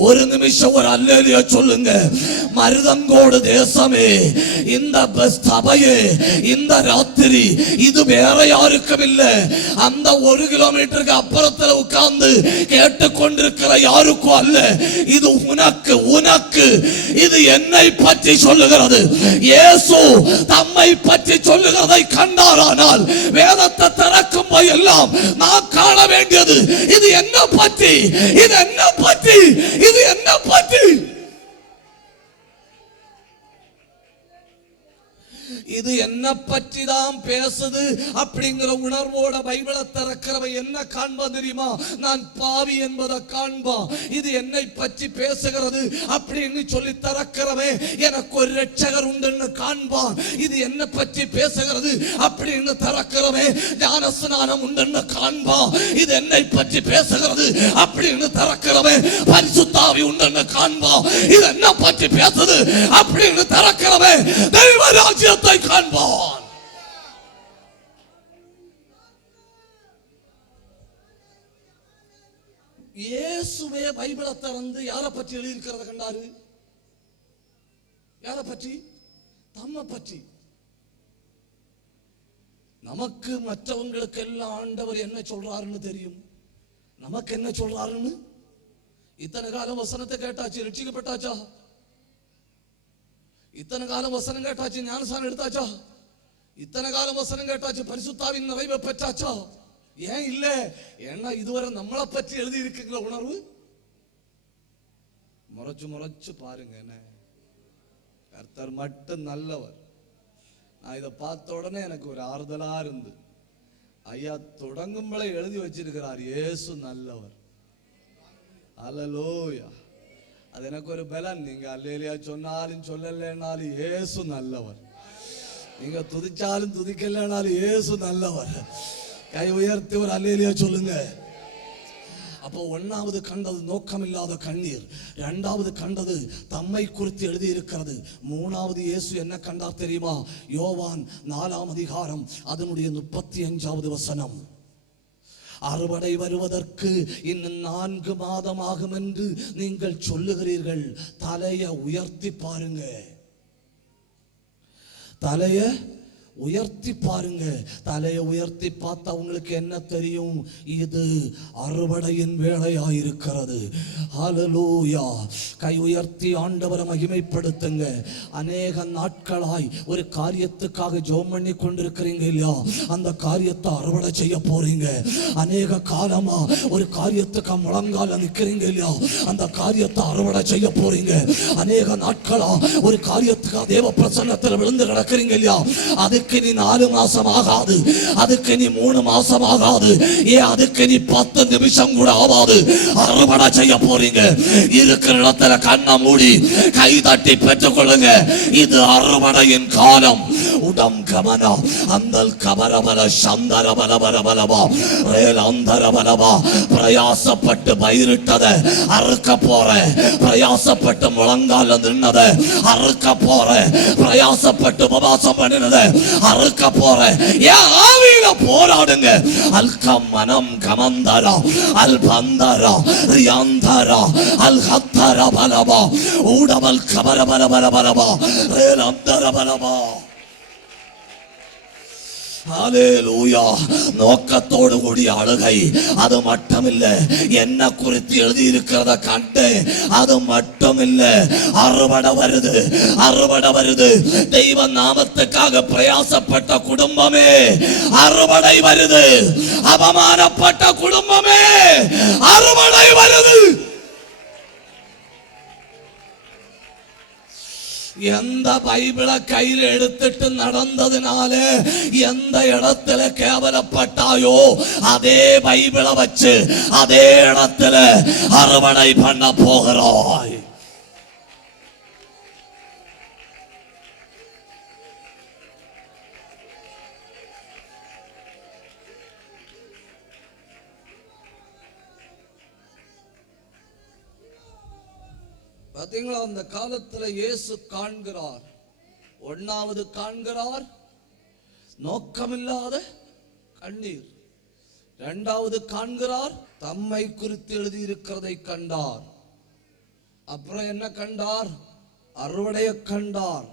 ஒரு நிமிஷம் ஒரு அல்லேலூயா சொல்லுங்க. மருதங்கோடு தேசமே, இந்த சபையே, இந்த ராத்திரி இது வேற யாருக்கும் இல்லை. அந்த 1 கிலோமீட்டருக்கு அப்புறத்தில் உட்கார்ந்து கேட்டுக்கொண்டிருக்கிற யாருக்கும் அல்ல. இது உனக்கு, உனக்கு. இது என்னை பற்றி சொல்லுகிறது. இயேசு தம்மை பற்றி சொல்லுகிறதை கண்டாரானால் வேதத்தை திறக்கும் போதெல்லாம் நான் காண வேண்டியது இது என்ன பற்றி, இது என்ன பற்றி, இது என்ன பற்றி. இது என்ன பற்றி தான் பேசுது அப்படிங்கிற உணர்வோட பைபிளை திறக்கிறவ என்ன காண்பா தெரியுமா? நான் பாவி என்பதை காண்பா. இது என்னை பற்றி பேசுகிறது அப்படின்னு சொல்லி திறக்கிறவன் எனக்கு ஒரு ரட்சகர் உண்டுன்னு காண்பா. இது என்ன பற்றி பேசுகிறது அப்படின்னு திறக்கிறவன் ஞானஸ்நானம் உண்டுன்னு காண்பா. இது என்னை பற்றி பேசுகிறது அப்படின்னு திறக்கிறவன் பரிசுத்தாவி உண்டுன்னு காண்பா. இது என்ன பற்றி பேசுது அப்படின்னு திறக்கிறவன் தெய்வ ராஜ்யத்தை காண்பான். இயேசுவே பைபிளை திறந்து யாரை பற்றி எழுதியிருக்கிறத கண்டாரு? யாரை பற்றி? தம்மை பற்றி. நமக்கு மற்றவங்களுக்கு எல்லாம் ஆண்டவர் என்ன சொல்றாருன்னு தெரியும். நமக்கு என்ன சொல்றாருன்னு இத்தனை காலம் வசனத்தை கேட்டாச்சு, ரட்சிக்கப்பட்டாச்சா? இத்தனை காலம் வசனம் கேட்டாச்சு, ஞானஸ்நானம் எடுத்தாச்சா? இத்தனை காலம் வசனம் கேட்டாச்சு, பரிசுத்தாவின் நிறைவை பெற்றாச்சா? ஏன் இல்ல? ஏன்னா இதுவரை நம்மளை பற்றி எழுதி இருக்குங்கிற உணர்வு முறைச்சு முறைச்சு பாருங்க. என்ன கர்த்தர் மட்டும் நல்லவர். நான் இதை பார்த்த உடனே எனக்கு ஒரு ஆறுதலா இருந்து, ஐயா தொடங்கும்பளை எழுதி வச்சிருக்கிறார், இயேசு நல்லவர். அல்லேலூயா. அது எனக்கு ஒரு பலன். நீங்க அல்லேலூயா சொன்னாலும் சொல்லலைன்னாலும் இயேசு நல்லவர். நீங்க துதிச்சாலும் துதிக்கலைன்னாலும் இயேசு நல்லவர். கை உயர்த்தி ஒரு அல்லேலூயா சொல்லுங்க. அப்போ ஒன்னாவது கண்டது நோக்கமில்லாத கண்ணீர், இரண்டாவது கண்டது தம்மை குறித்து எழுதி இருக்கிறது, மூணாவது இயேசு என்ன கண்டார் தெரியுமா? யோவான் 4ஆம் அதிகாரம் அதனுடைய 35வது வசனம். அறுவடை வருவதற்கு இன்னும் 4 மாதம் ஆகும் என்று நீங்கள் சொல்லுகிறீர்கள். தலையை உயர்த்தி பாருங்க, தலையை உயர்த்தி பாருங்க. தலையை உயர்த்தி பார்த்தா உங்களுக்கு என்ன தெரியும்? இது அறுவடையின் வேளையாயிருக்கிறது. ஹல்லேலூயா. கை உயர்த்தி ஆண்டவரை மகிமைப்படுத்துங்க. அநேக நாட்களாய் ஒரு காரியத்துக்காக ஜெபம் பண்ணி கொண்டிருக்கிறீங்க இல்லையா? அந்த காரியத்தை அறுவடை செய்ய போறீங்க. அநேக காலமா ஒரு காரியத்துக்கு முழங்கால நிக்கிறீங்க இல்லையா? அந்த காரியத்தை அறுவடை செய்ய போறீங்க. அநேக நாட்களா ஒரு காரியத்துக்காக தேவ பிரசன்னத்தில் விழுந்து கிடக்கிறீங்க இல்லையா? அதுக்கு நீ 4 மாசம் ஆகாது, அதுக்கு நீ 3 மாசம் ஆகாது, ஏன் அதுக்கு நீ 10 நிமிஷம் கூட ஆகாது. அறுவடை செய்ய போறீங்க. இருக்கிற இடத்துல கண்ணை மூடி கை தட்டி பெற்றுக் கொள்ளுங்க. இது அறுவடையின் காலம். உடம் கமனா அந்தல் கபரபல சந்தரபல பரபலபா ரேலந்தரபலபா. பிரயாசப்பட்டு பயிரிட்டத அறுக்க போற, பிரயாசப்பட்டு முழங்கால நின்னத அறுக்க போற, பிரயாசப்பட்டு உபவாசம் பண்ணினத அறுக்க போற. ஏன் ஆவியில போராடுங்க. அல் கமனம் கமந்தரா அல் பந்தரா ரியாந்தரா அல் ஹத்தரா பலபா ஊடமல் கபரபல பலபலபா ரேலந்தரபலபா. ஹல்லேலூயா. நோக்கத்தோடு கூடிய அழுகை. அது மட்டுமில்ல, என்ன குறித்து எழுதி இருக்கிறத கண்டு அது மட்டுமில்ல, அறுவடை வருது, அறுவடை வருது. தெய்வ நாமத்துக்காக பிரயாசப்பட்ட குடும்பமே அறுவடை வருது. அவமானப்பட்ட குடும்பமே அறுவடை வருது. எந்த பைபிளை கையில் எடுத்துட்டு நடந்ததுனால எந்த இடத்துல கேவலப்பட்டாயோ அதே பைபிளை வச்சு அதே இடத்துல அறுவடை பண்ண போகிறாய். பாத்தீங்களா? அந்த காலத்துல இயேசு காண்கிறார். 1வது காண்கிறார் நோக்கமில்லாத கண்ணீர். 2வது காண்கிறார் தம்மை குறித்து எழுதியிருக்கிறதை கண்டார். அப்புறம் என்ன கண்டார்? அறுவடையை கண்டார்.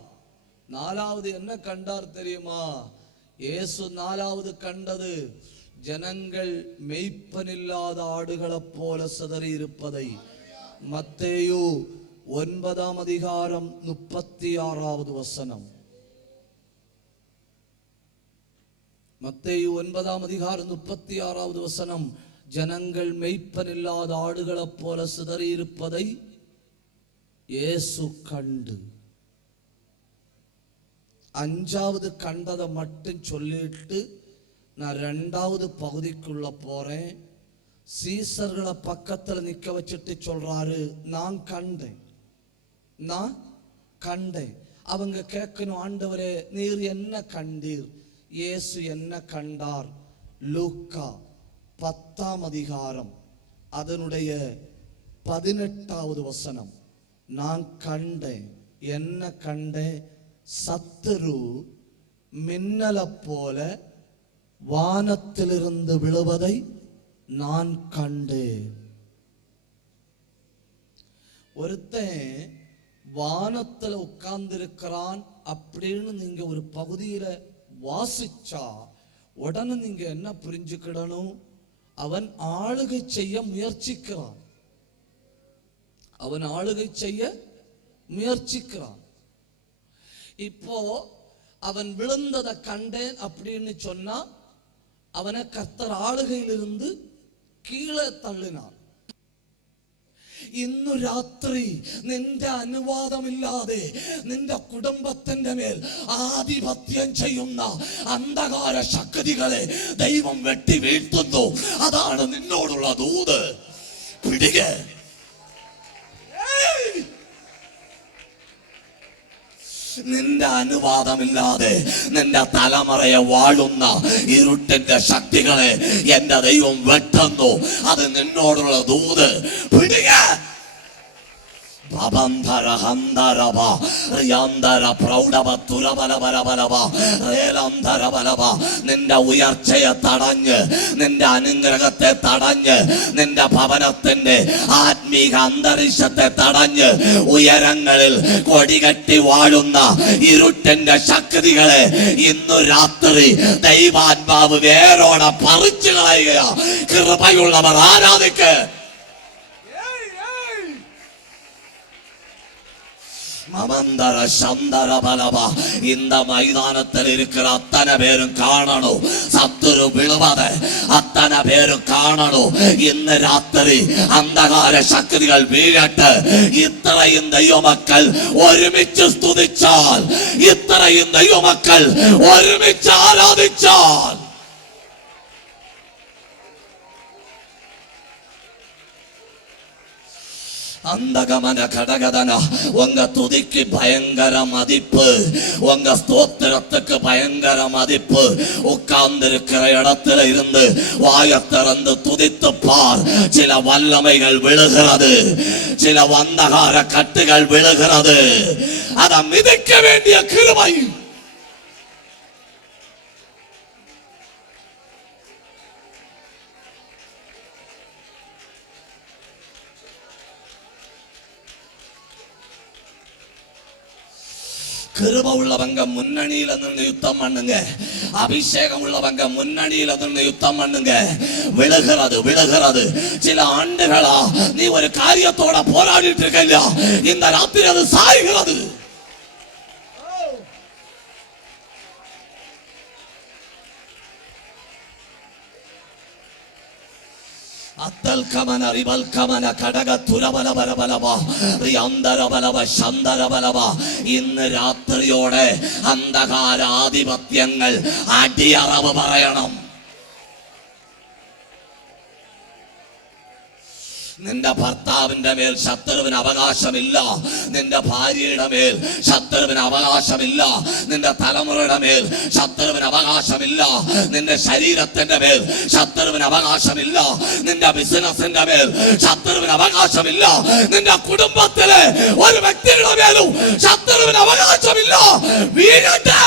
4வது என்ன கண்டார் தெரியுமா? இயேசு 4வது கண்டது ஜனங்கள் மேய்ப்பனில்லாத ஆடுகளைப் போல சிதறி இருப்பதை. மத்தேயு 9ஆம் அதிகாரம் 36வது வசனம். மத்தேயு 9ஆம் அதிகாரம் 36வது வசனம். ஜனங்கள் மேய்ப்பனில்லாத ஆடுகளைப் போல சிதறி இருப்பதை இயேசு கண்டு. 5வது கண்டதை மட்டும் சொல்லிட்டு நான் 2வது பகுதிக்குள்ள போறேன். சீசர்களை பக்கத்துல நிக்க வச்சுட்டு சொல்றாரு, நான் கண்டேன், நான் கண்டேன். அவங்க கேட்கணும், ஆண்டவரே நீர் என்ன கண்டீர்? இயேசு என்ன கண்டார்? லூக்கா 10ஆம் அதிகாரம் அதனுடைய 18வது வசனம். நான் கண்டேன். என்ன கண்டேன்? சத்துரு மின்னலை போல வானத்திலிருந்து விழுவதை நான் கண்டேன். ஒருத்தன் வானத்துல உட்கார்ந்து இருக்கிறான் அப்படின்னு நீங்க ஒரு பகுதியில வாசிச்சா உடனே நீங்க என்ன புரிஞ்சுக்கிடணும்? அவன் ஆளுகை செய்ய முயற்சிக்கிறான். அவன் ஆளுகை செய்ய முயற்சிக்கிறான். இப்போ அவன் விழுந்ததை கண்டேன் அப்படின்னு சொன்னா அவனை கர்த்தர் ஆளுகையிலிருந்து കീഴെ തള്ളിനാർ. ഇന്നു രാത്രി നിന്റെ അനുവാദമില്ലാതെ നിന്റെ കുടുംബത്തിന്റെ മേൽ ആധിപത്യം ചെയ്യുന്ന അന്ധകാര ശക്തികളെ ദൈവം വെട്ടി വീഴ്ത്തുന്നു. അതാണ് നിന്നോടുള്ള ദൂത്. പിടിക. നിന്റെ അനുവാദമില്ലാതെ നിന്റെ തലമുറയെ വാഴുന്ന ഇരുട്ടിന്റെ ശക്തികളെ എന്റെ ദൈവം വെട്ടുന്നു. അത് നിന്നോടുള്ള ദൂത്. പിടിക. നിന്റെ ഉയർച്ചയെ തടഞ്ഞ്, നിന്റെ അനുഗ്രഹത്തെ തടഞ്ഞ്, നിന്റെ ഭവനത്തിന്റെ ആത്മീക അന്തരീക്ഷത്തെ തടഞ്ഞ് ഉയരങ്ങളിൽ കൊടികെട്ടി വാഴുന്ന ഇരുട്ടിന്റെ ശക്തികളെ ഇന്ന് ഇന്നു രാത്രി ദൈവാത്മാവ് വേരോടെ പറിച്ചു കളയുക. കൃപയുള്ളവർ ആരാധിക്ക്. இந்த மைதானத்தில் இருக்கிற அத்தனை பேரும் காணணும், சத்துரு விழுவத அத்தனை பேரும் காணணும். இந்த ராத்திரி அந்தகார சக்திகள் வீழட்டு. இத்தனையும் தெய்வ மக்கள் ഒരുമിച്ച് സ്തുതിച്ചാൽ, ഇത്രയും ദൈവ மக்கள் ഒരുമിച്ച് ആരാധിച്ചാൽ, அந்தகமன கடகதன உங்க துதிக்கு பயங்கர மதிப்பு, உங்க ஸ்தோத்திரத்துக்கு பயங்கர மதிப்பு. உட்கார்ந்து இருக்கிற இடத்துல இருந்து வாயை திறந்து துதித்து பார். சில வல்லமைகள் விழுகிறது, சில அந்தகார கட்டுகள் விழுகிறது. அதை மிதிக்க வேண்டிய கிருபை. கிருபை உள்ளவங்க முன்னணியில நின்று யுத்தம் பண்ணுங்க. அபிஷேகம் உள்ளவங்க முன்னணியில நின்று யுத்தம் பண்ணுங்க. விழுகிறது விழுகிறது. சில ஆண்டுகளா நீ ஒரு காரியத்தோட போராடிட்டு இருக்க இல்லையா, இந்த ராத்திரி அது சாய்கிறது. அத்தல் கமன ரிபல் கமன கடக துரபல பரபலவா ரியந்தர பலவ சந்தர பலவா. ഇന്ന് രാത്രിയോടെ അന്ധകാര ആധിപത്യങ്ങൾ അടിയറവ് പറയണം. നിന്റെ ഭർത്താവിന്റെ മേൽ ശത്രുവിന് അവകാശമില്ല, നിന്റെ ഭാര്യയുടെ മേൽ ശത്രുവിന് അവകാശമില്ല, നിന്റെ തലമുറയുടെ മേൽ ശത്രുവിന് അവകാശമില്ല, നിന്റെ ശരീരത്തിന്റെ മേൽ ശത്രുവിന് അവകാശമില്ല, നിന്റെ ബിസിനസിന്റെ മേൽ ശത്രുവിന് അവകാശമില്ല, നിന്റെ കുടുംബത്തിലെ ഒരു വ്യക്തിയുടെ മേലും ശത്രുവിന് അവകാശമില്ല. വീഴട്ടെ.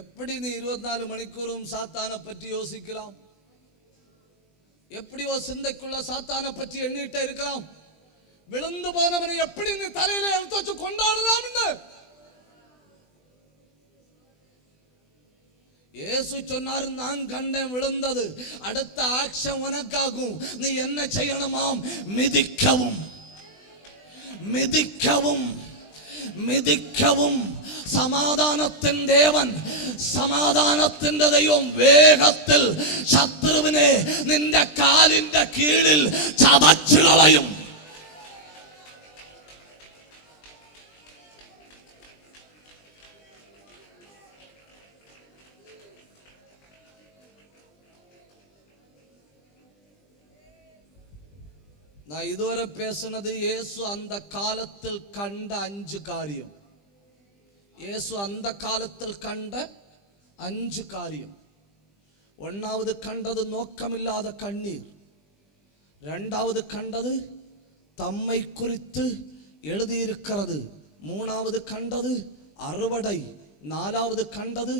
எப்படி நீ 24 மணிக்கூறும் சாத்தானை பற்றி யோசிக்கலாம்? எப்படி சிந்தைக்குள்ள சாத்தானை பற்றி எண்ணிட்டே இருக்கலாம்? விழுந்து போனவனை எப்படி நீ தலையில எடுத்து வச்சு கொண்டாடலாம்? இயேசு சொன்னார், நான் கண்டேன் விழுந்தது, அடுத்த ஆக்ஷன் உனக்காகும். நீ என்ன செய்யணுமாம்? மிதிக்கவும் மிதிக்கவும் மிதிக்கவும். സമാധാനത്തിൻ ദേവൻ, സമാധാനത്തിന്റെ ദൈവം വേഗത്തിൽ ശത്രുവിനെ നിന്റെ കാലിന്റെ കീഴിൽ ചതച്ചു കളയും. நான் இதுவரை பேசினது இயேசு அந்த காலத்தில் கண்ட 5 காரியம். இயேசு அந்த காலத்தில் கண்ட 5 காரியம். ஒன்னாவது கண்டது நோக்கமில்லாத கண்ணீர். இரண்டாவது கண்டது தம்மை குறித்து எழுதியிருக்கிறது. மூணாவது கண்டது அறுவடை. நாலாவது கண்டது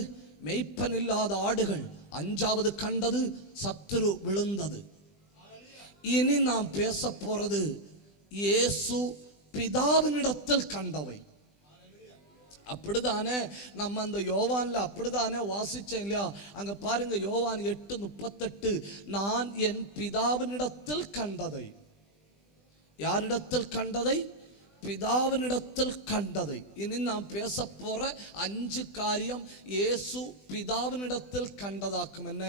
மெய்ப்பன் இல்லாத ஆடுகள். அஞ்சாவது கண்டது சத்துரு விழுந்தது. இனி நாம் பேச போறது இயேசு பிதாவினிடத்தில் கண்டவை. அப்படிதானே நம்ம அந்த யோவான்ல அப்படிதானே வாசிச்சோம் இல்லையா? அங்க பாருங்க, யோவான் 8:38, நான் என் பிதாவினிடத்தில் கண்டதை. யாரிடத்தில் கண்டதை? பிதாவினிடத்தில் கண்டதை. இனி நாம் பேச போற 5 காரியம் இயேசு பிதாவினிடத்தில் கண்டதாக்கும். என்ன?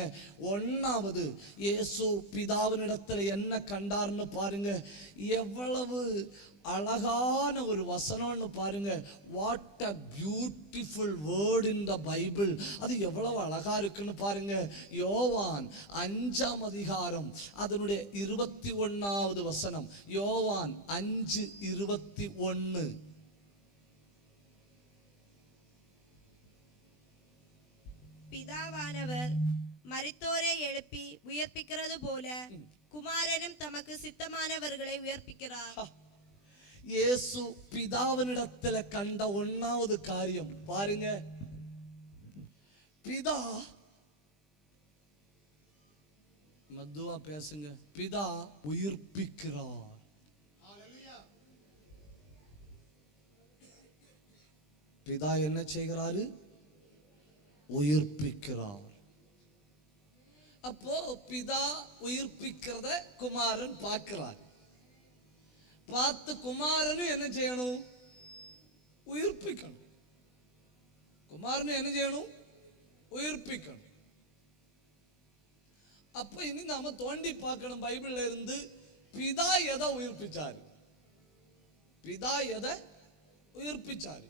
ஒன்னாவது, இயேசு பிதாவினிடத்தில் என்ன கண்டார்னு பாருங்க. எவ்வளவு அழகான ஒரு வசனம்னு பாருங்க. What a beautiful word in the Bible. அது எவ்வளவு அழகா இருக்குன்னு பாருங்க. யோவான் 5ஆம் அதிகாரம் அதனுடைய 21வது வசனம். யோவான் 5:21. பிதாவானவர் மரித்தோரை எழுப்பி உயிர்ப்பிக்கிறது போல குமாரனும் தமக்கு சித்தமானவர்களை உயிர்ப்பிக்கிறார். இயேசு பிதாவினிடத்துல கண்ட ஒன்னாவது காரியம் பாருங்க, பிதா, மதுவா பேசுங்க, பிதா உயிர்ப்பிக்கிறார். பிதா என்ன செய்கிறாரு? உயிர்ப்பிக்கிறார். அப்போ பிதா உயிர்ப்பிக்கிறத குமாரன் பார்க்கிறார். பார்த்து குமாரனும் என்ன செய்யணும்? உயிர்ப்பிக்கணும். குமாரனும் என்ன செய்யணும்? உயிர்ப்பிக்கணும். அப்ப இனி நாம தோண்டி பார்க்கணும் பைபிள்ல இருந்து, பிதா எதை உயிர்ப்பிச்சாரு? பிதா எதை உயிர்ப்பிச்சாரு?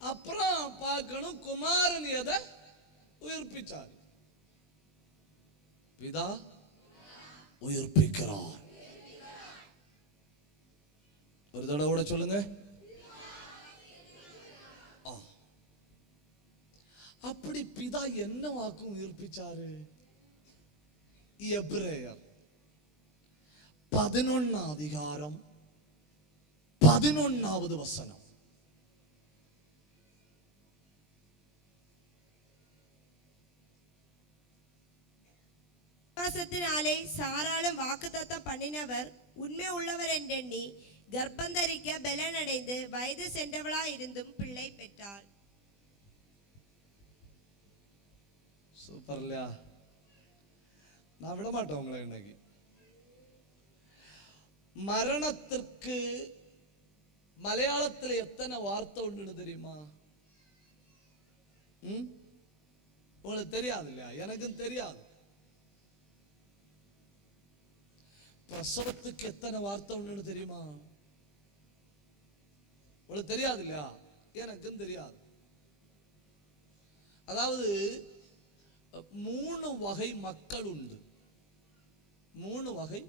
அப்புறம் பார்க்கணும் குமாரன் எதை உயிர்ப்பிச்சாரு. பிதா உயிர்ப்பிக்கிறார். ஒரு தடவை கூட சொல்லுங்க. அப்படி பிதா என்ன வாக்கும் உயிர்ப்பிச்சாரு? எபிரேயர் 11 அதிகாரம் 11வது வசனம். விசுவாசத்தினாலே சாராளும் வாக்குத்தத்தம் பண்ணினவர் உண்மை உள்ளவர் என்றெண்ணி கர்ப்பம் தரிக்க பலனடைந்து வயது சென்றவளா இருந்தும் பிள்ளை பெற்றாள். சூப்பர் இல்லையா? நான் விட மாட்டேன் உங்களை. இன்னைக்கு மரணத்திற்கு மலையாளத்தில் எத்தனை வார்த்தை உண்டு தெரியுமா? உங்களுக்கு தெரியாது இல்லையா? எனக்கும் தெரியாது. பிரசவத்துக்கு எத்தனை வார்த்தை உண்டு தெரியுமா? உங்களுக்கு தெரியாது இல்லையா? எனக்கும் தெரியாது. அதாவது 3 வகை மக்கள் உண்டு. 3 வகை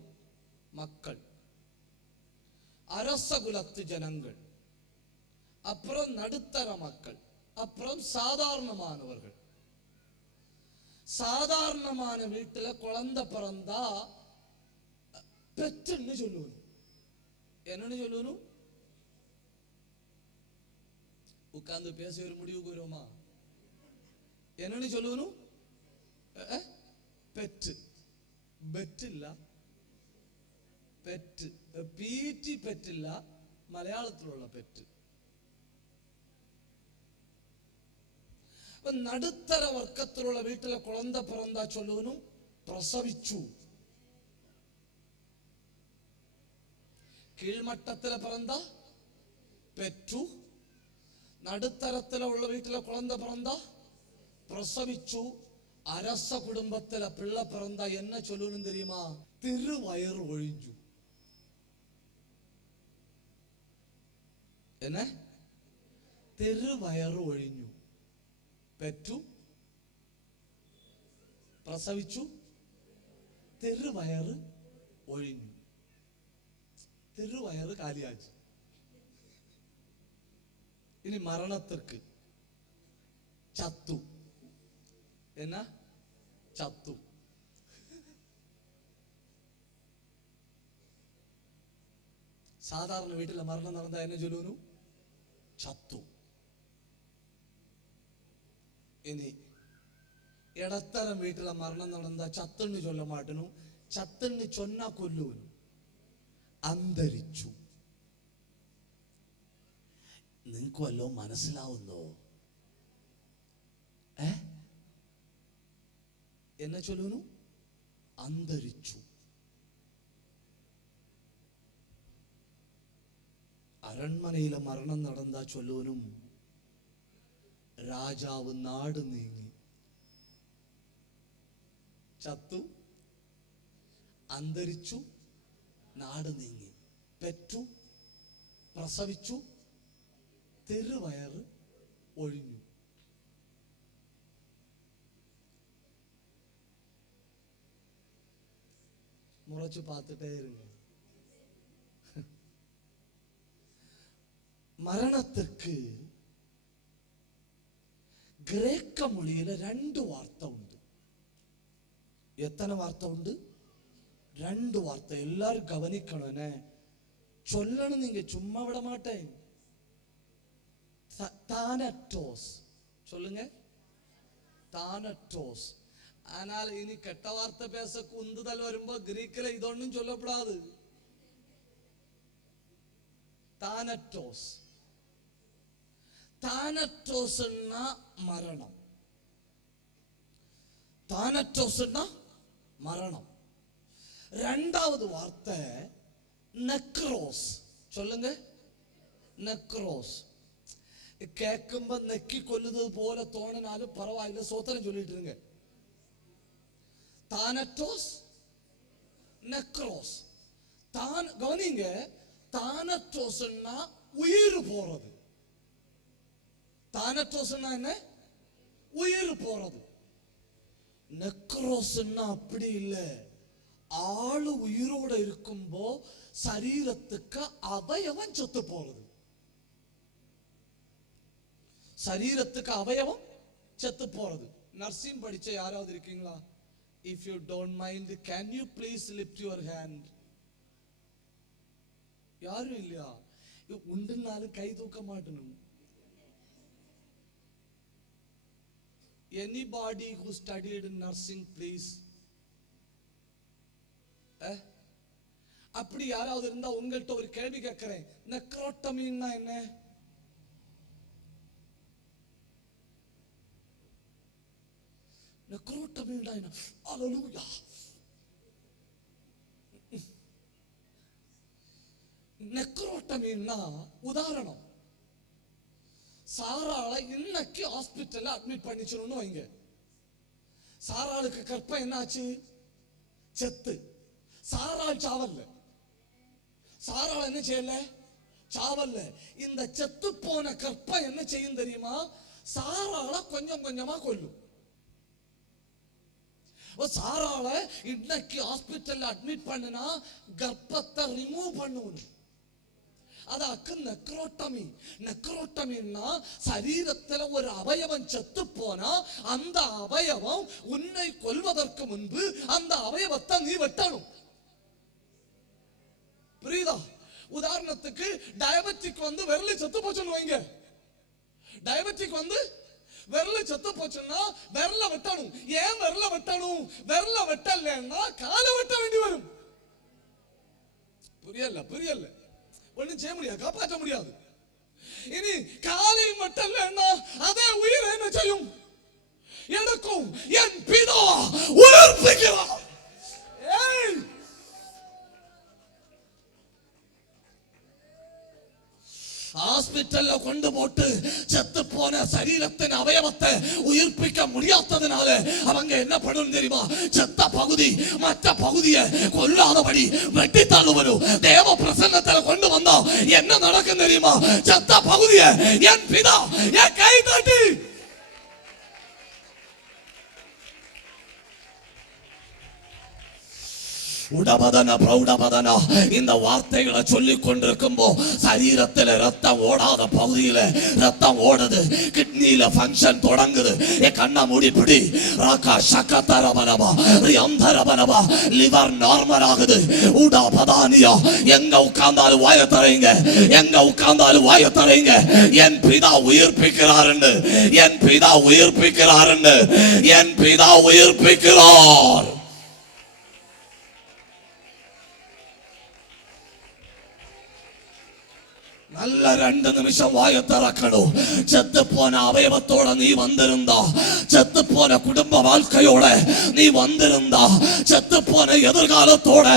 மக்கள். அரச குலத்து ஜனங்கள், அப்புறம் நடுத்தர மக்கள், அப்புறம் சாதாரணமானவர்கள். சாதாரணமான வீட்டுல குழந்தை பிறந்தா பெற்றுன்னு சொல்லுவோம். என்னன்னு சொல்லுவோம்? உட்கார்ந்து பேச ஒரு முடிவுக்கு வருவோமா? என்னன்னு சொல்லுவோம்? பெற்று. பெற்றிല്ല, പെറ്റ്. പീറ്റി പെറ്റില്ല, മലയാളത്തിലുള്ള പെറ്റ്. നടുത്തര വർക്കത്തിലുള്ള വീട്ടിലെ കുളന്ത പിറന്ന ചൊല്ലുവനും പ്രസവിച്ചു. കീഴ്മട്ടത്തിലെ പിറന്ന പെറ്റു. நடுத்தரத்துல உள்ள வீட்டுல குழந்தை பிறந்தா பிரசவிச்சு. அரச குடும்பத்துல பிள்ளை பிறந்தா என்ன சொல்லணும் தெரியுமா? திருவயறு ஒழிஞ்சு. என்ன? திருவயறு ஒழிഞ്ഞു. പെറ്റു, പ്രസവിച്ചു, തിരുവയറ് ഒഴിഞ്ഞു. തിരുവയറ് കാലിയാച്ചു. ഇനി മരണത്തിற்கு ചത്തു. എന്നാ? ചത്തു. സാധാരണ വീട്ടിലെ മരണം നടന്ന എന്നെ ചൊല്ലുന്നു? ചത്തു. ഇനി ഇടത്തരം വീട്ടിലെ മരണം നടന്ന ചത്തണ്ണി ചൊല്ല മാട്ടനും. ചത്തണ്ണി ചൊന്ന കൊല്ലുവനും. അന്തരിച്ചു. നിങ്ങൾക്ക് വല്ലോ മനസ്സിലാവുന്നോ? എന്നെ ചൊല്ലുന്നു? അന്തരിച്ചു. അരൺമനയിലെ മരണം നടന്ന ചൊല്ലുവനും രാജാവ് നാട് നീങ്ങി. ചത്തു, അന്തരിച്ചു, നാട് നീങ്ങി. പെറ്റു, പ്രസവിച്ചു, തിരുവയറ് ഒഴിഞ്ഞു. മുറച്ചു பார்த்துட்டே இருங்க. மரணத்திற்கு கிரேக்க மொழியில 2 வார்த்தை உண்டு. எத்தனை வார்த்தை உண்டு? 2 வார்த்தை. எல்லாரும் கவனிக்கணும், சொல்லணும், நீங்க சும்மா விட மாட்டேன். தானட்டோஸ் சொல்லுங்க, தானட்டோஸ். ஆனால் இனி கெட்ட வார்த்தை பேச உந்துதல் வரும்போ கிரீக்கில் இதொன்னும் சொல்லப்படாது. தானட்டோஸ். தானட்டோஸ்னா மரணம். தானட்டோஸ்னா மரணம். 2வது வார்த்தை நெக்ரோஸ். சொல்லுங்க, நெக்ரோஸ். கேட்கும்போ நெக்கி கொல்லுறது போல தோணினாலும் பரவாயில்ல, சோத்திரம் சொல்லிட்டு இருங்க. தானட்டோஸ், நெக்ரோஸ். கவனிங்க, தானட்டோஸ்னா உயிர் போறது. தானட்டோஸ்னா என்ன? உயிர் போறது. நெக்ரோஸ்னா அப்படி இல்லை. ஆளு உயிரோட இருக்கும்போ சரீரத்துக்கு அவயவம் செத்து போறது. சரீரத்துக்கு அவயவம் செத்து போறது. நர்சிங் படிச்ச யாராவது இருக்கீங்களா? If you don't mind, can you please lift your hand? யாரும் இல்லையா? உண்டுனாலும் கை தூக்க மாட்டணும். Anybody who studied nursing, please? அப்படி யாராவது இருந்தா உங்கள்கிட்ட ஒரு கேள்வி கேட்கிறேன். நெக்ரோட்டமின்னா என்ன? நெக்ரோட்டமின்னா என்ன? அல்லேலூயா. நெக்ரோட்டமின்னா உதாரணம், சாராளை இன்னைக்கு ஹாஸ்பிட்டல்ல அட்மிட் பண்ணிச்சிடணும் வைங்க. சாராளுக்கு கற்பம் என்னாச்சு? செத்து. சாராள் சாவல்ல. சாராள் என்ன செய்யல? சாவல்ல. இந்த செத்து போன கற்பம் என்ன செய்யும் தெரியுமா? சாராள கொஞ்சம் கொஞ்சமா கொல்லும். சாராள இன்னைக்கு ஹாஸ்பிட்டல்ல அட்மிட் பண்ணுனா கர்ப்பத்தை ரிமூவ் பண்ணணும். அதாக்கு நெக்ரோட்டமி. நெக்ரோட்டமின்னா சரீரத்துல ஒரு அவயவம் செத்து போனா அந்த அவயவம் உன்னை கொல்வதற்கு முன்பு அந்த அவயவத்தை நீ வெட்டணும். புரியுதா? உதாரணத்துக்கு டயபெட்டிக் வந்து விரல் செத்து போச்சுன்னு வைங்க. டயபெட்டிக் வந்து விரல் செத்து போச்சுன்னா விரல வெட்டணும். ஏன் விரல வெட்டணும்? விரல வெட்டலன்னா காலை வெட்ட வேண்டி வரும். புரியல? புரியல? ஒண்ணும் செய்ய முடியாது, காப்பாற்ற முடியாது. இனி காலை வெட்டலன்னா அதே உயிர் என்ன செய்யும்? எனக்கும் என் பிதா உயிர்ப்பிக்கிறார். ஹாஸ்பிட்டல்ல கொண்டு போட்டு செத்து போன சரீரத்தின் அவயவத்தை உயிர்ப்பிக்க முடியாததுனால அவங்க என்ன பண்ணணும் தெரியுமா? செத்த பகுதி மற்ற பகுதியை கொல்லாதபடி வெட்டி தள்ளுவரும். தேவ பிரசன்னத்தில் கொண்டு வந்தா என்ன நடக்கும் தெரியுமா? செத்த பகுதியை என் பிதா என் கை தட்டி உடபதன பிரௌடபதன இந்த வார்த்தைகளை சொல்லிக் கொண்டிருக்கும்போ சரீரத்தில் ரத்தம் ஓடாத பகுதியில ரத்தம் ஓடுது. கிட்னியில ஃபங்க்ஷன் தொடங்குது. கண்ணா மூடி பிடி. ராக்கா சக்கத்தரபனபா ரியந்தரபனபா லிவர் நார்மல் ஆகுது. உடபதானியா எங்க உட்கார்ந்தாலும் வாய தரைங்க, எங்க உட்கார்ந்தாலும் வாய தரைங்க. என் பிதா உயிர்ப்பிக்கிறாருன்னு, என் பிதா உயிர்ப்பிக்கிறாருன்னு, என் பிதா உயிர்ப்பிக்கிறார். நல்ல 2 நிமிஷம் வாய திறக்கணும். செத்து போன அவயவத்தோட நீ வந்திருந்தா, செத்து போன குடும்ப வாழ்க்கையோட நீ வந்திருந்தா, செத்து போன எதிர்காலத்தோட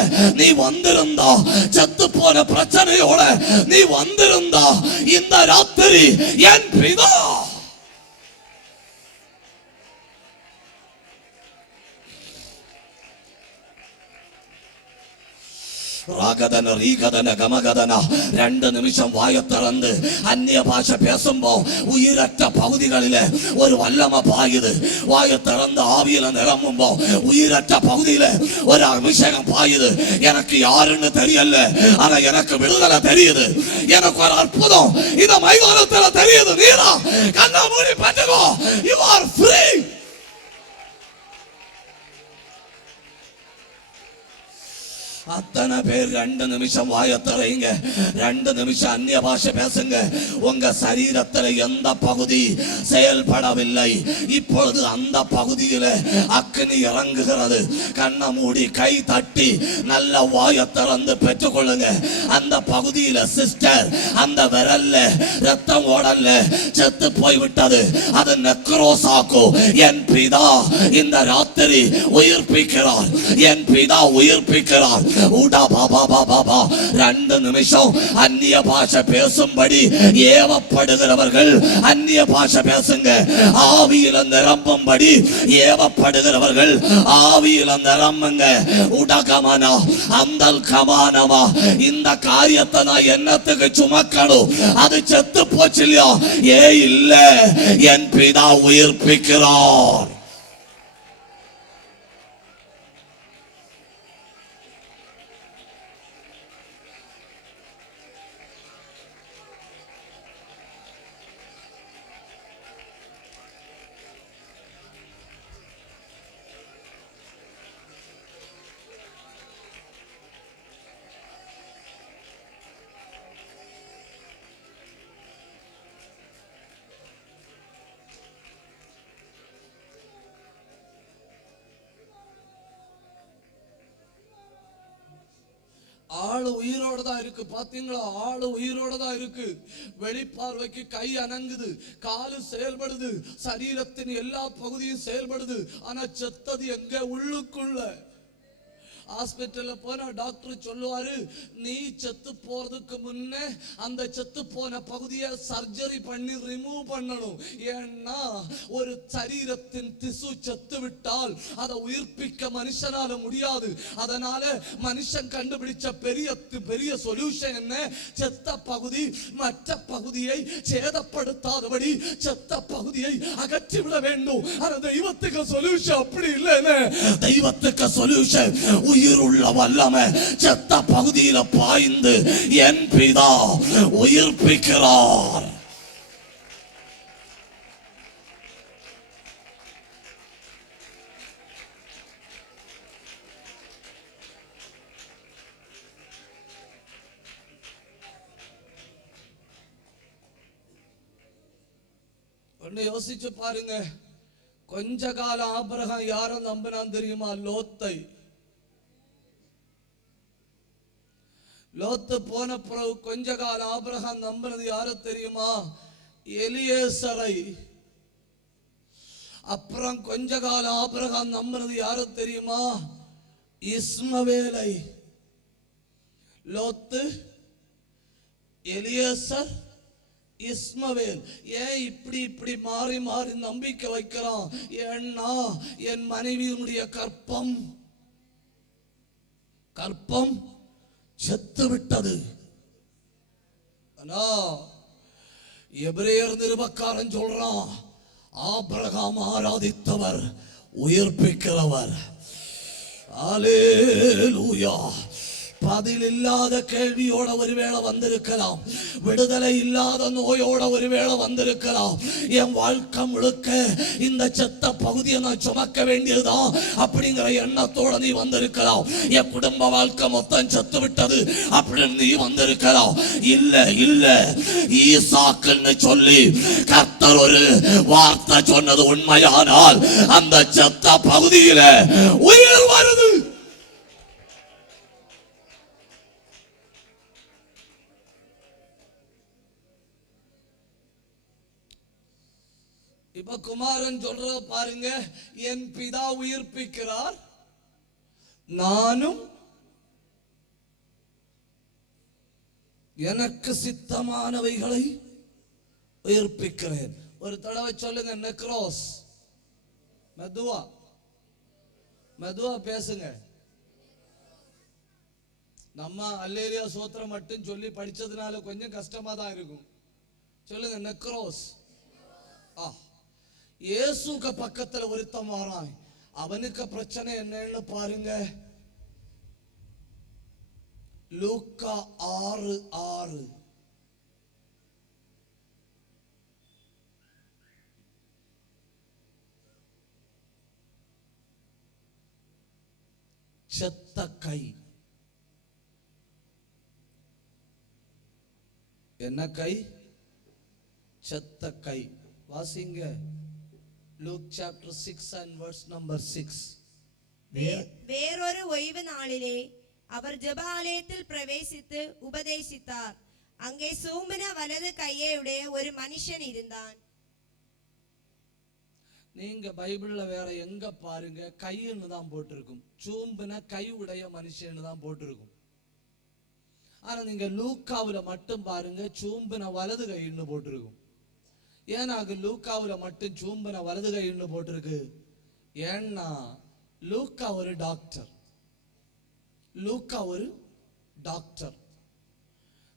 நீ வந்திருந்தா, செத்து போன பிரச்சனையோட நீ வந்திருந்தா, இந்த ராத்திரி என் பிதா ராகதன ரீகதன கமகதன 2 நிமிஷம் வாய திறந்து அந்நிய பாஷை பேசும்போ உயிரற்ற பகுதிகளில ஒரு வல்லமை பாயுது. வாய திறந்து ஆவியில நிரம்பும்போ உயிரற்ற பகுதியில ஒரு அபிஷேகம் பாயுது. எனக்கு யாருன்னு தெரியல, ஆனா எனக்கு விடுதலை தெரியுது. எனக்கு ஒரு அற்புதம் இந்த மைதானத்துல தெரியுது. நீரா கண்ண மூடி பெற்றுக்கோ. You are free. அத்தனை பேர் 2 நிமிஷம் வாயை திறங்க. 2 நிமிஷம் அந்நிய பாஷை பேசுங்க. உங்க சரீரத்தில் எந்த பகுதி செயல்படவில்லை, இப்பொழுது அந்த பகுதியில் அக்கினி இறங்குகிறது. கண்ணை மூடி கை தட்டி நல்ல வாயை திறந்து பெற்றுக்கொள்ளுங்க. அந்த பகுதியில் சிஸ்டர், அந்த விரல்ல ரத்தம் ஓடல்ல, செத்து போய்விட்டது. அது நெக்ரோஸ் ஆக்கும். என் பிதா இந்த ராத்திரி உயிர்ப்பிக்கிறார். என் பிதா உயிர்ப்பிக்கிறார். 2 நிமிஷம் அந்நிய பாஷை பேசும்படி ஏவப்படுகிறவர்கள் அந்நிய பாஷை பேசுங்க. ஆவியில நிரம்பும்படி ஏவப்படுகிறவர்கள் ஆவியில நிரம்புங்க. உடகமனா அந்தல் கமானமா. இந்த காரியத்தை நான் என்னத்துக்கு சுமக்கணும்? அது செத்து போச்சு இல்லையா? இல்ல, என் பிதா உயிர்ப்பிக்கிறார். ஆளு உயிரோட தான் இருக்கு. பாத்தீங்களா? ஆளு உயிரோட தான் இருக்கு. வெளிப்பார்வைக்கு கை அணங்குது, காலு செயல்படுது, சரீரத்தின் எல்லா பகுதியும் செயல்படுது. ஆனா செத்தது எங்க? உள்ளுக்குள்ள. ஹாஸ்பிட்டல்ல போனா டாக்டர் சொல்லுவாரு, நீ செத்து போறதுக்கு முன்னே அந்த செத்து போன பகுதியை சர்ஜரி பண்ணி ரிமூவ் பண்ணணும். ஏன்னா ஒரு சரீரத்தின் திசு செத்து விட்டால் அதை உயிர்ப்பிக்க மனுஷனால முடியாது. அதனால மனுஷன் கண்டுபிடிச்ச பெரிய சொல்யூஷன் என்ன? செத்த பகுதி மற்ற பகுதியை சேதப்படுத்தாதபடி செத்த பகுதியை அகற்றிவிட வேண்டும். ஆனா தெய்வத்துக்கு சொல்யூஷன் அப்படி இல்லைன்னு. தெய்வத்துக்கு சொல்யூஷன் உயிருள்ள வல்லமை செத்த பகுதியில பாய்ந்து என் பிதா உயிர்ப்பிக்கிறார். ஒன்னு யோசிச்சு பாருங்க. கொஞ்ச காலம் ஆபிரகாம் யாரை நம்பினான் தெரியுமா? லோத்தை. லோத்து போன பிறகு கொஞ்ச காலம் ஆபிரகாம் நம்பினது யார தெரியுமா? எலியேசரை. அப்புறம் கொஞ்ச காலம் ஆபிரகாம் நம்பினது யார தெரியுமா? இஸ்மவேலை. லோத்து, எலியேசர், இஸ்மவேல். ஏன் இப்படி மாறி மாறி நம்பிக்கை வைக்கிறான்? ஏன்னா என் மனைவியினுடைய கற்பம் செத்து விட்டது. ஆனா எபிரேயர் நிருபக்காரன் சொல்றான், ஆபிரகாம் ஆராதித்தவர் உயிர்ப்பிக்கிறவர். அல்லேலூயா. பதில் இல்லாத கேள்வியோட ஒருவேளை வந்திருக்கலாம். விடுதலை இல்லாத நோயோட ஒருவேளை வந்திருக்கலாம். என் வாழ்க்கை முழுக்க இந்த செத்த பகுதியை நான் சுமக்க வேண்டியதுதான் அப்படிங்கிற எண்ணத்தோட நீ வந்திருக்கலாம். என் குடும்ப வாழ்க்கை மொத்தம் செத்து விட்டது அப்படின்னு நீ வந்திருக்கலாம். இல்ல, ஈசாக்குன்னு சொல்லி கர்த்தர் ஒரு வார்த்தை சொன்னது உண்மையானால் அந்த செத்த பகுதியில உயிர் வருது. இப்ப குமாரன் சொல்ற பாருங்க, என் பிதா உயிர்ப்பிக்கிறார், நானும் எனக்கு சித்தமானவைகளை உயிர்ப்பிக்கிறேன். ஒரு தடவை சொல்லுங்க, நெக்ரோஸ். மெதுவா பேசுங்க. நம்ம அல்லேலியா சோத்திரம் மட்டும் சொல்லி படிச்சதுனால கொஞ்சம் கஷ்டமா தான் இருக்கும். சொல்லுங்க, நெக்ரோஸ். இயேசுக்கு பக்கத்துல ஒருத்தன் வரான். அவனுக்கு பிரச்சனை என்னன்னு பாருங்க. லூக்கா 6:6. செத்த கை. என்ன கை? செத்த கை. வாசிங்க look chapter 6 and verse number 6. வேறொரு ஓய்வு நாளிலே அவர் ஜெப ஆலயத்தில் பிரவேசித்து உபதேசித்தார். அங்கே சூம்பின வலது கையுடைய ஒரு மனுஷன் இருந்தான். நீங்க பைபிள்ல வேற எங்க பாருங்க கைன்னு தான் போட்டிருக்கும், சூம்பின கை உடைய மனுஷன்னு தான் போட்டிருக்கும். ஆனா நீங்க லூக்காவுல மட்டும் பாருங்க சூம்பின வலது கைன்னு போட்டிருக்கும். ஏன்னா லூக்காவுல மட்டும் சூம்பின வலது கைன்னு போட்டிருக்கு? ஏன்னா லூக்கா ஒரு டாக்டர். லூக்கா ஒரு டாக்டர்.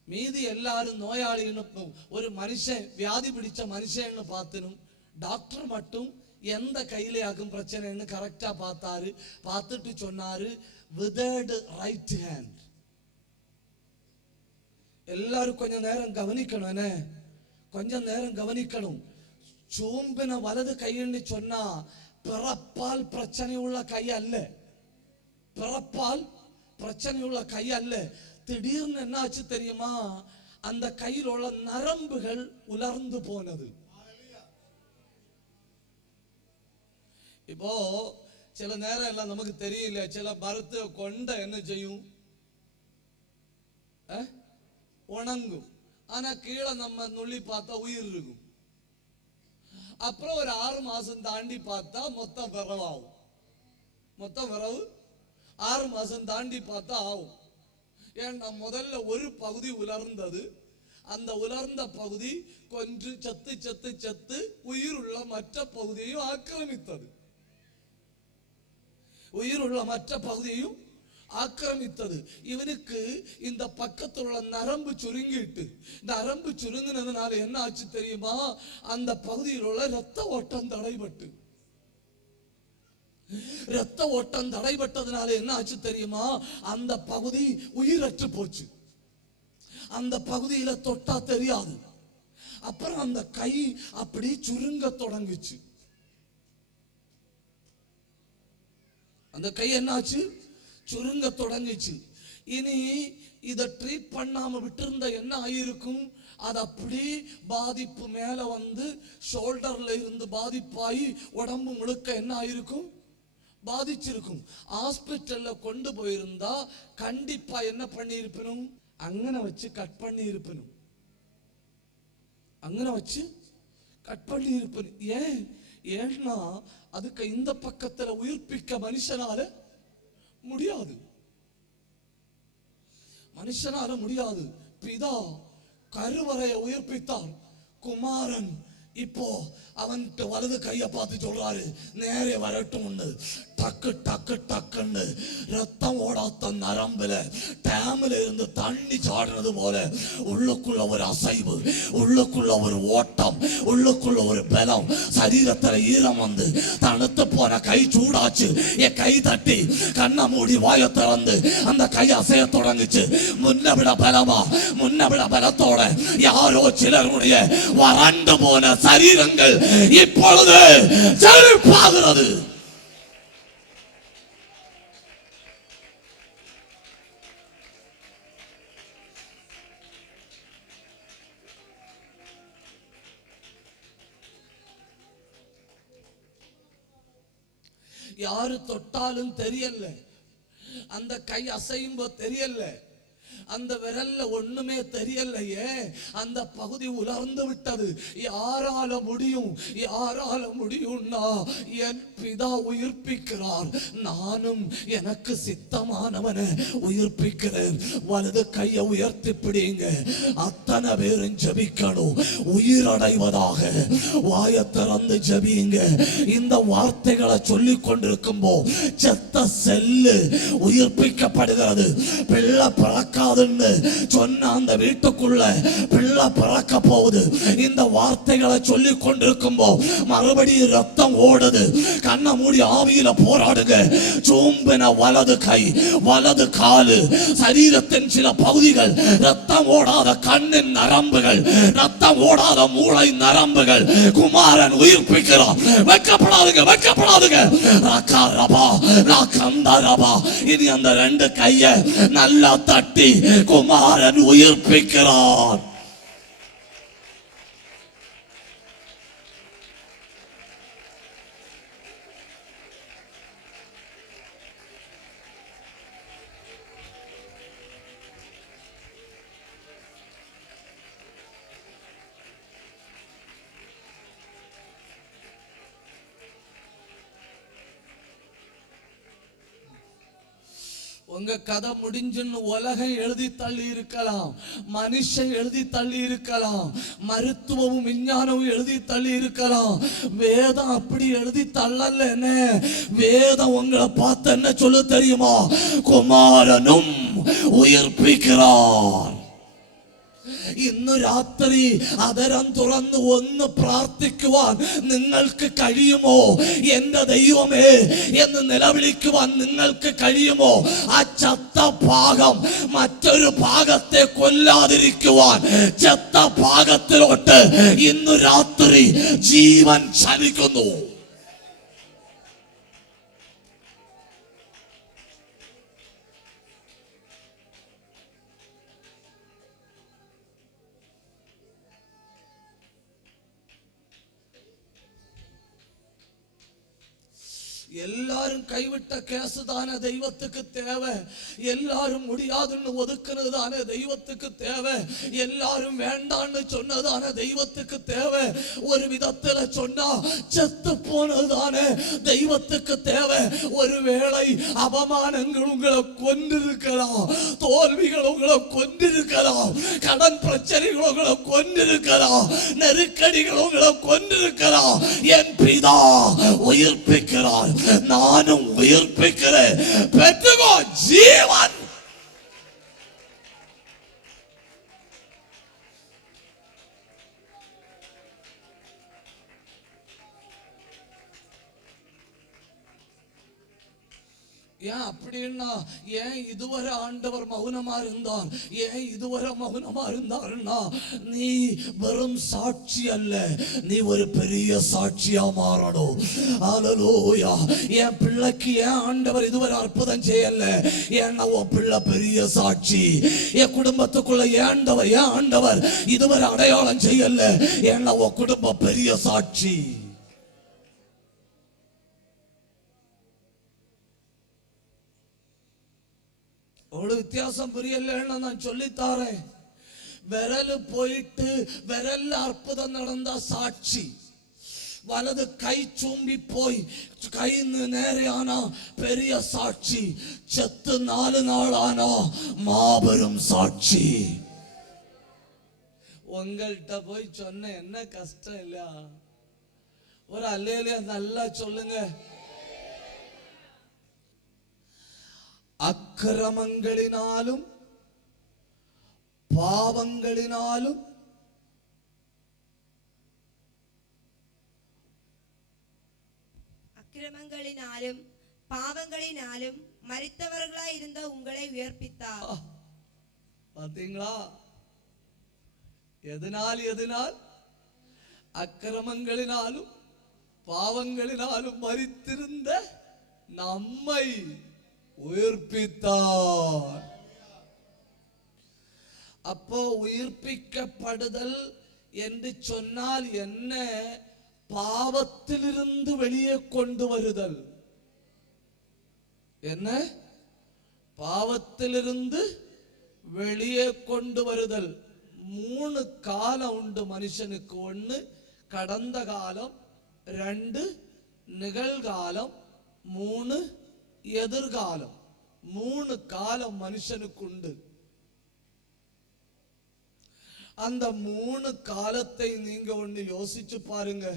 மீதி எல்லாரும் நோயாளின்னு ஒரு மனுஷன் வியாதி பிடிச்ச மனுஷன்னு பார்த்தனும். டாக்டர் மட்டும் எந்த கையிலையாகும் பிரச்சனைன்னு கரெக்டா பார்த்தாரு. பார்த்துட்டு சொன்னாரு withered right hand. எல்லாரும் கொஞ்ச நேரம் கவனிக்கணும். என்ன கொஞ்ச நேரம் கவனிக்கணும். சூம்பின வலது கைன்னு சொன்னா பிறப்பால் பிரச்சனை உள்ள கை அல்ல. பிறப்பால் பிரச்சனை உள்ள கை அல்ல. திடீர்னு என்ன ஆச்சு தெரியுமா? அந்த கையில் உள்ள நரம்புகள் உலர்ந்து போனது. இப்போ சில நேரம் எல்லாம் நமக்கு தெரியல, சில மருத்துவ கொண்ட என்ன செய்யும்? உணங்கும். ஆனா கீழே நம்ம நுள்ளி பார்த்தா உயிர் இருக்கும். அப்புறம் ஒரு 6 மாசம் தாண்டி பார்த்தா மொத்தம் விரவாகும். மொத்தம் விரவு 6 மாசம் தாண்டி பார்த்தா ஆகும். ஏன்னா முதல்ல ஒரு பகுதி உலர்ந்தது. அந்த உலர்ந்த பகுதி கொஞ்சம் சத்து சத்து சத்து உயிர் உள்ள மற்ற பகுதியையும் ஆக்கிரமித்தது. உயிர் உள்ள மற்ற பகுதியையும் ஆக்கிரமித்தது. இவனுக்கு இந்த பக்கத்தில் உள்ள நரம்பு சுருங்கிட்டு, நரம்பு சுருங்கினதுனால என்ன ஆச்சு தெரியுமா? அந்த பகுதியில் உள்ள இரத்த ஓட்டம் தடைபட்டு, இரத்த ஓட்டம் தடைபட்டதுனால என்ன ஆச்சு தெரியுமா? அந்த பகுதி உயிரற்று போச்சு. அந்த பகுதியில தொட்டா தெரியாது. அப்புறம் அந்த கை அப்படி சுருங்க தொடங்குச்சு. அந்த கை என்னாச்சு? சுருங்க தொடங்குச்சு. இனி இதை ட்ரீட் பண்ணாம விட்டிருந்த என்ன ஆயிருக்கும்? அது அப்படி பாதிப்பு மேல வந்து ஷோல்டர்ல இருந்து பாதிப்பாகி உடம்பு முழுக்க என்ன ஆயிருக்கும்? பாதிச்சிருக்கும். ஹாஸ்பிட்டல்ல கொண்டு போயிருந்தா கண்டிப்பா என்ன பண்ணி இருப்பனும்? அங்கன வச்சு கட் பண்ணி இருப்பனும். அங்கன வச்சு கட் பண்ணி இருப்பனும். ஏன்னா அதுக்கு இந்த பக்கத்துல உயிர்ப்பிக்க மனுஷனால முடியாது. மனுஷனால முடியாது. பிதா கருவறையை உயிர்ப்பித்தார். குமாரன் இப்போ அவன் வலது கையை பார்த்து சொல்றாரு, நேரே வரட்டும். டக்கு டக்கு டக்குன்னு ரத்தம் ஓடாத்த நரம்புல டேம்ல இருந்து தண்ணி சாடுறது போல உள்ளுக்குள்ள ஒரு அசைவு, உள்ளுக்குள்ள ஒரு ஓட்டம், உள்ளுக்குள்ள ஒரு பலம். சரீரத்துல ஈரம் வந்து தனுத்து போன கை சூடாச்சு. என் கை தட்டி கண்ணை மூடி வாயை திறந்து அந்த கை அசைய தொடங்குச்சு. முன்ன விட பலமா, முன்ன விட பலத்தோட யாரோ சிலருடைய வறண்டு போன சரீரங்கள் இப்பொழுது செழிப்பாகிறது. யாரு தொட்டாலும் தெரியல. அந்த கை அசையும் போது தெரியல. அந்த விரல்ல ஒண்ணுமே தெரியலையே. அந்த பகுதி உலர்ந்து விட்டது. யாரால முடியும்? யாரால முடியும்னா என் பிதா உயிர்ப்பிக்கிறார். நானும் எனக்கு சித்தமானவனை உயிர்ப்பிக்கிறேன். வலது கையை உயர்த்தி பிடிங்க. அத்தனை பேரும் ஜெபிக்கணும். உயிரடைவதாக வாயை திறந்து ஜெபிங்க. இந்த வார்த்தைகளை சொல்லிக் கொண்டிருக்கும் போது செத்த செல்லு உயிர்ப்பிக்கப்படுகிறது. பிள்ளை பிறக்காத முடியாதுன்னு சொன்ன அந்த வீட்டுக்குள்ள பிள்ளை பிறக்க போகுது. இந்த வார்த்தைகளை சொல்லி கொண்டிருக்கும் போது மறுபடியும் ரத்தம் ஓடுது. கண்ணை மூடி ஆவியில போராடுங்க. சோம்பின வலது கை, வலது காலு, சரீரத்தின் சில பகுதிகள், ரத்தம் ஓடாத கண்ணின் நரம்புகள், ரத்தம் ஓடாத மூளை நரம்புகள், குமாரன் உயிர்ப்பிக்கிறான். வெட்கப்படாதுங்க, வெட்கப்படாதுங்க. ரகா ரபா, ரகந்தா ரபா. இனி அந்த ரெண்டு கைய நல்லா தட்டி குமாரன் உயிர்ப்பிக்கிறான். உங்க கதை முடிஞ்சுன்னு உலகம் எழுதி தள்ளி இருக்கலாம், மனுஷன் எழுதி தள்ளி இருக்கலாம், மருத்துவமும் விஞ்ஞானமும் எழுதி தள்ளி இருக்கலாம். வேதம் அப்படி எழுதி தள்ளல. என்ன வேதம் உங்களை பார்த்து என்ன சொல்ல தெரியுமா? കുമാരനും ഉയർപ്പിക്கிறார். ഇന്ന് രാത്രി അതരം തുറന്ന് ഒന്ന് പ്രാർത്ഥിക്കുവാൻ നിങ്ങൾക്ക് കഴിയുമോ? എന്റെ ദൈവമേ എന്ന് നിലവിളിക്കുവാൻ നിങ്ങൾക്ക് കഴിയുമോ? ആ ചത്ത ഭാഗം മറ്റൊരു ഭാഗത്തെ കൊല്ലാതിരിക്കുവാൻ ചത്ത ഭാഗത്തിലോട്ട് ഇന്ന് രാത്രി ജീവൻ ചലിക്കുന്നു. எல்லாரும் கைவிட்ட கேசு தானே தெய்வத்துக்கு தேவை. எல்லாரும் முடியாதுன்னு ஒதுக்குனது தானே தெய்வத்துக்கு தேவை. எல்லாரும் வேண்டான்னு சொன்னதானே தெய்வத்துக்கு தேவை. ஒரு விதத்துல சொன்னா செத்து போனது தானே தெய்வத்துக்கு தேவை. ஒருவேளை அவமானங்கள் உங்களை கொண்டிருக்கலாம், தோல்விகள் உங்களை கொண்டிருக்கலாம், கடன் பிரச்சனைகள் உங்களை கொண்டிருக்கலாம், நெருக்கடிகள் உங்களை கொண்டிருக்கலாம். என் பிதா உயிர்ப்பிக்கிறார், நானும் உயிர்ப்பிக்கிறேன். பெற்றுக்கோ ஜீவன். ஏன் அப்படின்னா, ஏன் இதுவரை ஆண்டவர் மௌனமா இருந்தார்? ஏன் இதுவரை மௌனமா இருந்தாருன்னா, நீ வெறும் சாட்சி அல்ல, நீ ஒரு பெரிய சாட்சியா மாறணும். ஹல்லேலூயா. என் பிள்ளைக்கு ஏன் ஆண்டவர் இதுவரை அற்புதம் செய்யல? ஏன்னா உன் பிள்ளை பெரிய சாட்சி. என் குடும்பத்துக்குள்ள ஏன் ஆண்டவர் இதுவரை அடையாளம் செய்யல? ஏன்னா உன் குடும்பம் பெரிய சாட்சி. ஒரு வித்தியாசம் புரியலன்னு நான் சொல்லித்தாரேன். விரல் போயிட்டு விரல் அற்புதம் நடந்தா சாட்சி. வலது கை சூம்பி போய் கை நேரையானா பெரிய சாட்சி. செத்து 4 நாள் ஆனா மாபெரும் சாட்சி. உங்கள்கிட்ட போய் சொன்ன என்ன கஷ்டம் இல்ல? ஒரு அல்லேலூயா நல்லா சொல்லுங்க. அக்கிரமங்களினாலும் பாவங்களினாலும் மரித்தவர்களாய் இருந்த உங்களை உயிர்ப்பித்தார். பாத்தீங்களா? எதனால் அக்கிரமங்களினாலும் பாவங்களினாலும் மரித்திருந்த நம்மை உயிர்ப்பித்தார். அப்போ உயிர்ப்பிக்கப்படுதல் என்று சொன்னால் என்ன? பாவத்திலிருந்து வெளியே கொண்டு வருதல். என்ன? பாவத்திலிருந்து வெளியே கொண்டு வருதல். 3 காலம் உண்டு மனுஷனுக்கு. 1 கடந்த காலம், 2 நிகழ்காலம், 3 எதிர்காலம். 3 காலம் மனுஷனுக்கு உண்டு. அந்த 3 காலத்தை நீங்க ஒண்ணு யோசிச்சு பாருங்க.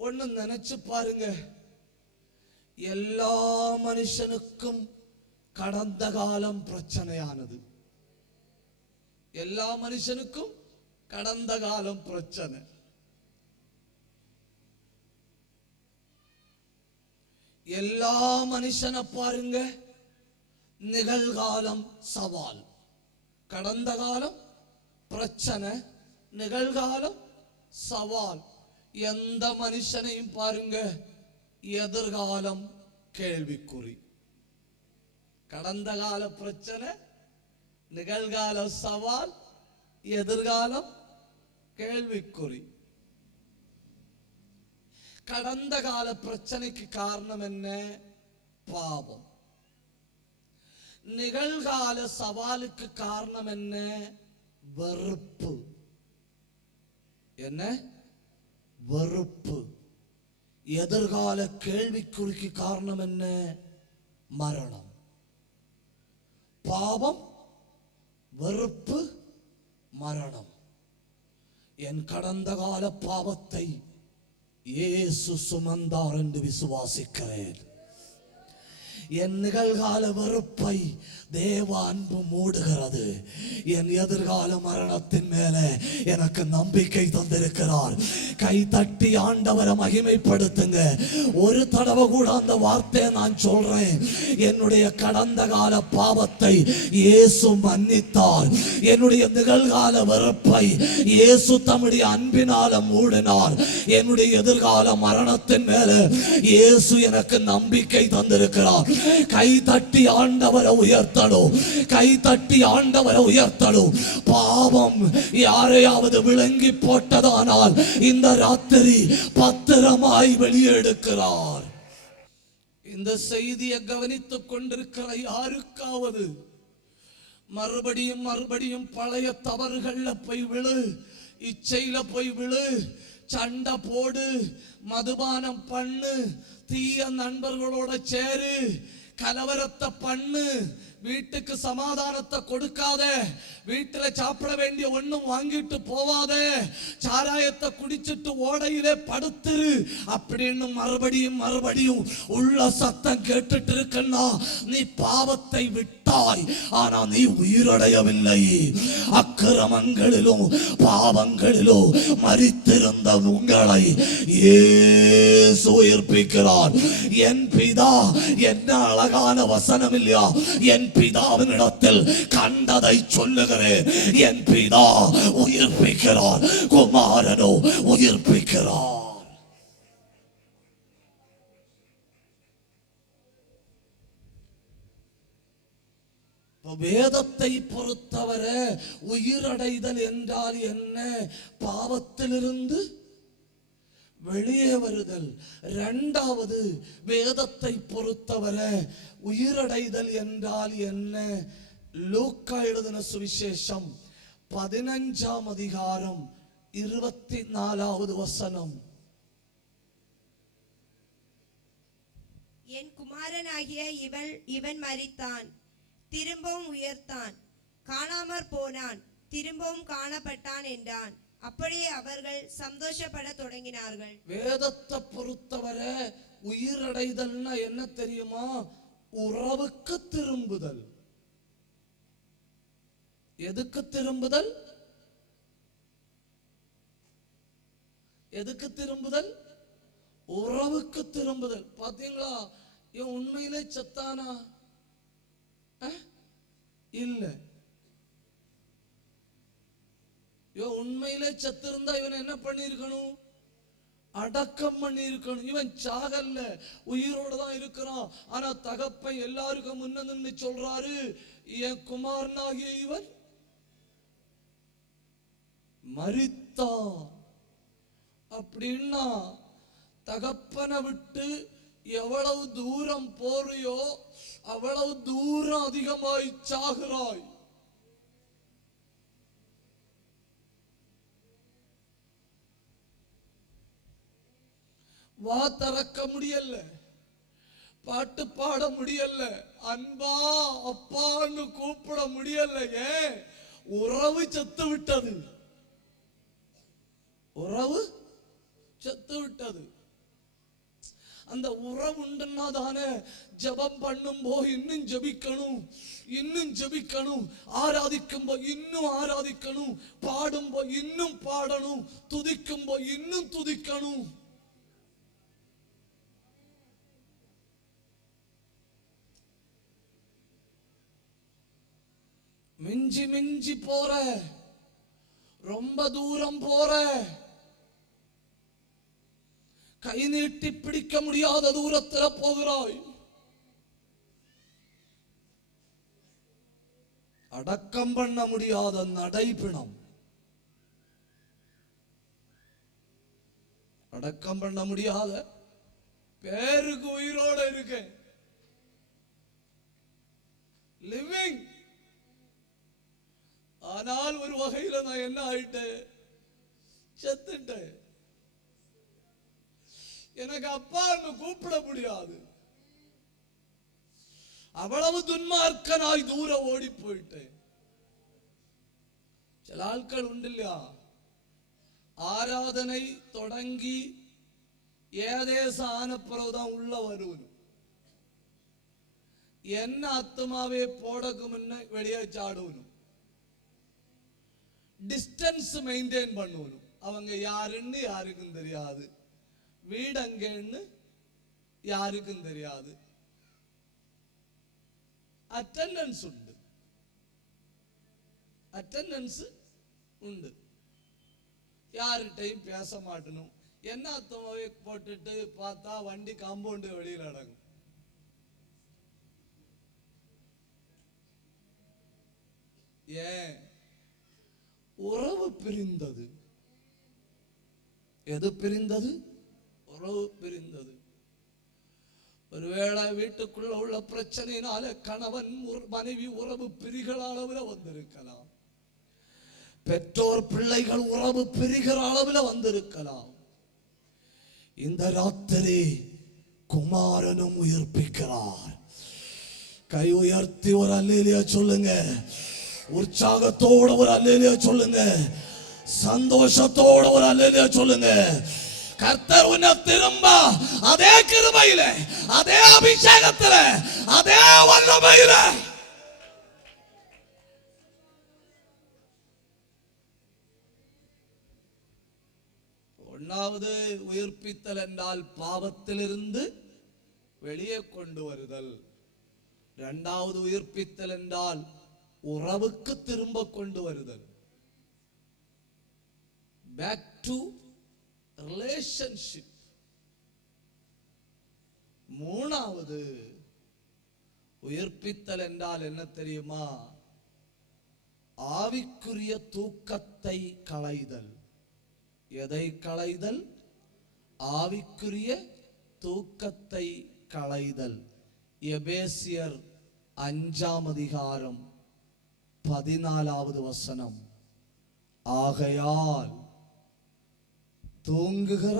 ஒண்ணு நினைச்சு பாருங்க. எல்லா மனுஷனுக்கும் கடந்த காலம் பிரச்சனையானது. எல்லா மனுஷனுக்கும் கடந்த காலம் பிரச்சனை. எல்லா மனுஷனை பாருங்க, நிகழ்காலம் சவால். கடந்த காலம் பிரச்சனை, நிகழ்காலம் சவால். எந்த மனுஷனையும் பாருங்க, எதிர்காலம் கேள்விக்குறி. கடந்த கால பிரச்சனை, நிகழ்கால சவால், எதிர்காலம் கேள்விக்குறி. கடந்த கால பிரச்சனைக்கு காரணம் என்ன? பாவம். நிகழ்கால சவாலுக்கு காரணம் என்ன? வெறுப்பு. என்ன? வெறுப்பு. எதிர்கால கேள்விக்குறிக்கு காரணம் என்ன? மரணம். பாவம், வெறுப்பு, மரணம். என் கடந்த கால பாவத்தை இயேசு சுமந்தார் என்று விசுவாசிக்கிறேன். என் நிகழ்கால வெறுப்பை தேவ அன்பு மூடுகிறது. என் எதிர்கால மரணத்தின் மேல எனக்கு நம்பிக்கை தந்திருக்கிறார். கை தட்டி ஆண்டவரை மகிமைப்படுத்துங்க. ஒரு தடவை கூட அந்த வார்த்தையை நான் சொல்றேன். என்னுடைய கடந்த கால பாவத்தை இயேசு மன்னித்தார். என்னுடைய நிகழ்கால வெறுப்பை இயேசு தம்முடைய அன்பினால மூடினார். என்னுடைய எதிர்கால மரணத்தின் மேல இயேசு எனக்கு நம்பிக்கை தந்திருக்கிறார். கை தட்டி ஆண்டவரை உயர்த்தணும். கை தட்டி ஆண்டவரை உயர்த்தணும். பாவம் யாரையாவது விளங்கி போட்டதானால் இந்த ராத்திரி பத்திரமாய் வெளியெடுக்கிறார். இந்த செய்தியை கவனித்துக் கொண்டிருக்கிற யாருக்காவது மறுபடியும் மறுபடியும் பழைய தவறுகள்ல போய் விழு, இச்சையில போய் விழு, சண்டை போடு, மதுபானம் பண்ணு, தீய நண்பர்களோட சேரு, கலவரத்தை பண்ணு, வீட்டுக்கு சமாதானத்தை கொடுக்காத, வீட்டுல சாப்பிட வேண்டிய ஒண்ணும் வாங்கிட்டு போவாத, சாராயத்தை குடிச்சிட்டு ஓடையிலே படுத்துரு அப்படின்னு மறுபடியும் மறுபடியும் உள்ள சத்தம் கேட்டுட்டு இருக்கன்னா நீ பாவத்தை விட்டாய். ஆனா நீ உயிரடையவில்லை. அக்கிரமங்களிலும் பாவங்களிலும் மரித்திருந்த உங்களை இயேசு உயிர்ப்பிக்கிறார். என் பிதா என்ன அழகான வசனம் இல்லையா? என் பிதாவின் இடத்தில் கண்டதை சொல்லுகிறேன். என் பிதா உயிர்ப்பிக்கிறார், குமாரனோ உயிர்ப்பிக்கிறார். வேதத்தை பொறுத்தவரை உயிரடைதல் என்றால் என்ன? பாவத்திலிருந்து வெளியே வருதல். இரண்டாவது, வேதத்தை பொறுத்தவரை உயிரடைதல் என்றால் என்ன? லூக்கா எழுதின சுவிசேஷம் 15ஆம் அதிகாரம் 24வது வசனம். என் குமாரனாகிய இவன் மரித்தான், திரும்பவும் உயர்த்தான், காணாமற் போனான், திரும்பவும் காணப்பட்டான் என்றான். அப்படியே அவர்கள் சந்தோஷப்பட தொடங்கினார்கள். வேதத்தை பொறுத்தவரை உயிரடைதல்னா என்ன தெரியுமா? உறவுக்கு திரும்புதல். எதுக்கு திரும்புதல்? எதுக்கு திரும்புதல்? உறவுக்கு திரும்புதல். பாத்தீங்களா? இவன் உண்மையிலே செத்தானா? இல்ல. இவன் உண்மையிலே செத்திருந்தா இவன் என்ன பண்ணிருக்கணும்? அடக்கம் பண்ணி இருக்கணும். இவன் சாகல்ல, உயிரோடு தான் இருக்கிறான். ஆனா தகப்பன் எல்லாருக்கும் முன்ன நின்று சொல்றாரு, என் குமாரனாகிய இவன் மரித்தான். அப்படின்னா தகப்பனை விட்டு எவ்வளவு தூரம் போறியோ அவ்வளவு தூரம் அதிகமாய் சாகுறாய். வா திறக்க முடியல, பாட்டு பாட முடியல, அன்பா அப்பான்னு கூப்பிட முடியல. ஏன்? உறவு செத்து விட்டது. உறவு செத்து விட்டது. அந்த உறவு உண்டுன்னா தானே ஜெபம் பண்ணும்போ இன்னும் ஜெபிக்கணும், இன்னும் ஜெபிக்கணும், ஆராதிக்கும்போ இன்னும் ஆராதிக்கணும், பாடும்போ இன்னும் பாடணும், துதிக்கும்போ இன்னும் துதிக்கணும். மிஞ்சி மிஞ்சி போற, ரொம்ப தூரம் போற, கை நீட்டி பிடிக்க முடியாத தூரத்தில் போகிறாய். அடக்கம் பண்ண முடியாத நடைபிணம், அடக்கம் பண்ண முடியாத பேருக்கு உயிரோட இருக்க லிவிங். ஆனால் ஒரு வகையில நான் என்ன ஆயிட்டேன், செத்துட்டேன். எனக்கு அப்பான்னு கூப்பிட முடியாது, அவ்வளவு துன்மார்க்கனாய் தூர ஓடி போயிட்டேன். சில ஆட்கள் உண்டு இல்லையா, ஆராதனை தொடங்கி ஏதேசம் ஆன பிறகுதான் உள்ள வருவனும், என்ன ஆத்மாவே போடக்கு முன்ன வெளியே சாடுவனும், டிஸ்டன்ஸ் மெயின்டைன் பண்ணுவனும். அவங்க யாருன்னு யாருக்கும் தெரியாது, வீடு அங்கன்னு யாருக்கும் தெரியாது. அட்டெண்டன்ஸ் உண்டு, அட்டெண்டன்ஸ் உண்டு, யார்கிட்டையும் பேச மாட்டணும். என்ன அத்தமாவே போட்டுட்டு பார்த்தா வண்டி காம்பவுண்டு வெளியில் அடங்கும். ஏன்? உறவு பிரிந்தது. எது பிரிந்தது? உறவு பிரிந்தது. ஒருவேளை வீட்டுக்குள்ள உள்ள பிரச்சனையினால கணவன் மனைவி உறவு பிரிகிற அளவில் வந்திருக்கலாம், பெற்றோர் பிள்ளைகள் உறவு பிரிகிற அளவில் வந்திருக்கலாம். இந்த ராத்திரி குமாரனும் உயிர்ப்பிக்கிறார். கை உயர்த்தி ஒரு அல்லேலியா சொல்லுங்க, உற்சாகத்தோட ஒரு அல்லேலியா சொல்லுங்க, சந்தோஷத்தோட ஒரு அல்லேலியா சொல்லுங்க. கர்த்தர் உன்னை திரும்ப அதே கிருபையில, அதே அபிஷேகத்துல, அதே வல்லமையில ஒன்னாவது உயிர்ப்பித்தல் என்றால் பாவத்திலிருந்து வெளியே கொண்டு வருதல். இரண்டாவது உயிர்ப்பித்தல் என்றால் உறவுக்கு திரும்ப கொண்டு வருதல், பேக் டு ரிலேஷன்ஷிப். மூணாவது உயிர்ப்பித்தல் என்றால் என்ன தெரியுமா? ஆவிக்குரிய தூக்கத்தை களைதல். எதை களைதல்? ஆவிக்குரிய தூக்கத்தை களைதல். எபேசியர் 5ஆம் அதிகாரம் 14வது வசனம். ஆகையால் தூங்குகிற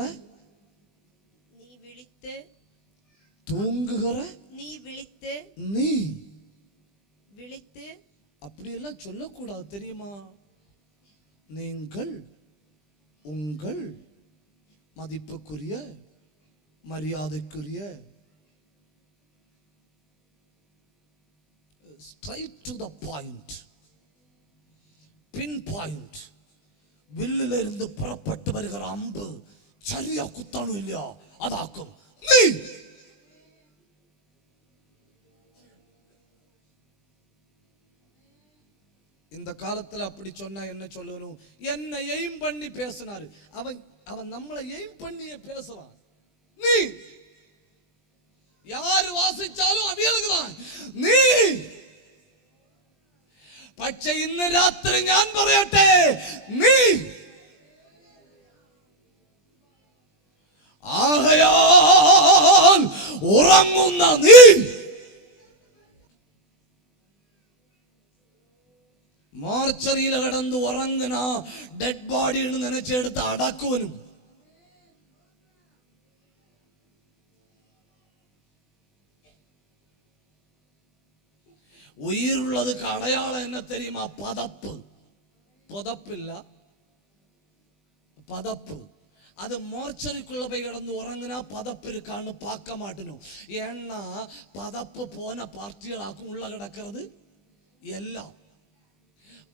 நீ விழித்து, தூங்குகிற நீ விழித்து, நீ விழித்து. அப்படியெல்லாம் சொல்லக்கூடாது தெரியுமா? நீங்கள் உங்கள் மதிப்புக்குரிய மரியாதைக்குரிய straight to the point, pin point, வில்லில் இருந்து புறப்பட்டு வருகிற அம்பு சரியா குத்தானும் இல்லையா அதாக்கும். நீ இந்த காலத்துல அப்படி சொன்னா என்ன சொல்லணும்? என்ன எய்ம் பண்ணி பேசினாரு. அவன் நம்மளை எய்ம் பண்ணியே பேசுவான். நீ யாரு வாசிச்சாலும் അവിയലുകളാണ്. നീ പക്ഷെ ഇന്ന് രാത്രി ഞാൻ പറയട്ടെ, നീ ആകയാൽ ഉറങ്ങുന്ന നീ മാർച്ചറിയിൽ കിടന്ന് ഉറങ്ങുന്ന ഡെഡ് ബോഡിയിൽ നിന്ന് നനച്ചെടുത്ത് അടക്കുവനും உயிருள்ளதுக்கு அடையாளம் என்ன தெரியுமா? பதப்பு. புதப்பு இல்ல, பதப்பு. அது மோர்ச்சரிக்குள்ள போய் கிடந்து உறங்குனா பதப்பு இருக்கான்னு பார்க்க மாட்டணும். ஏன்னா பதப்பு போன பார்ட்டிகளாக்கும் உள்ள கிடக்கிறது எல்லாம்.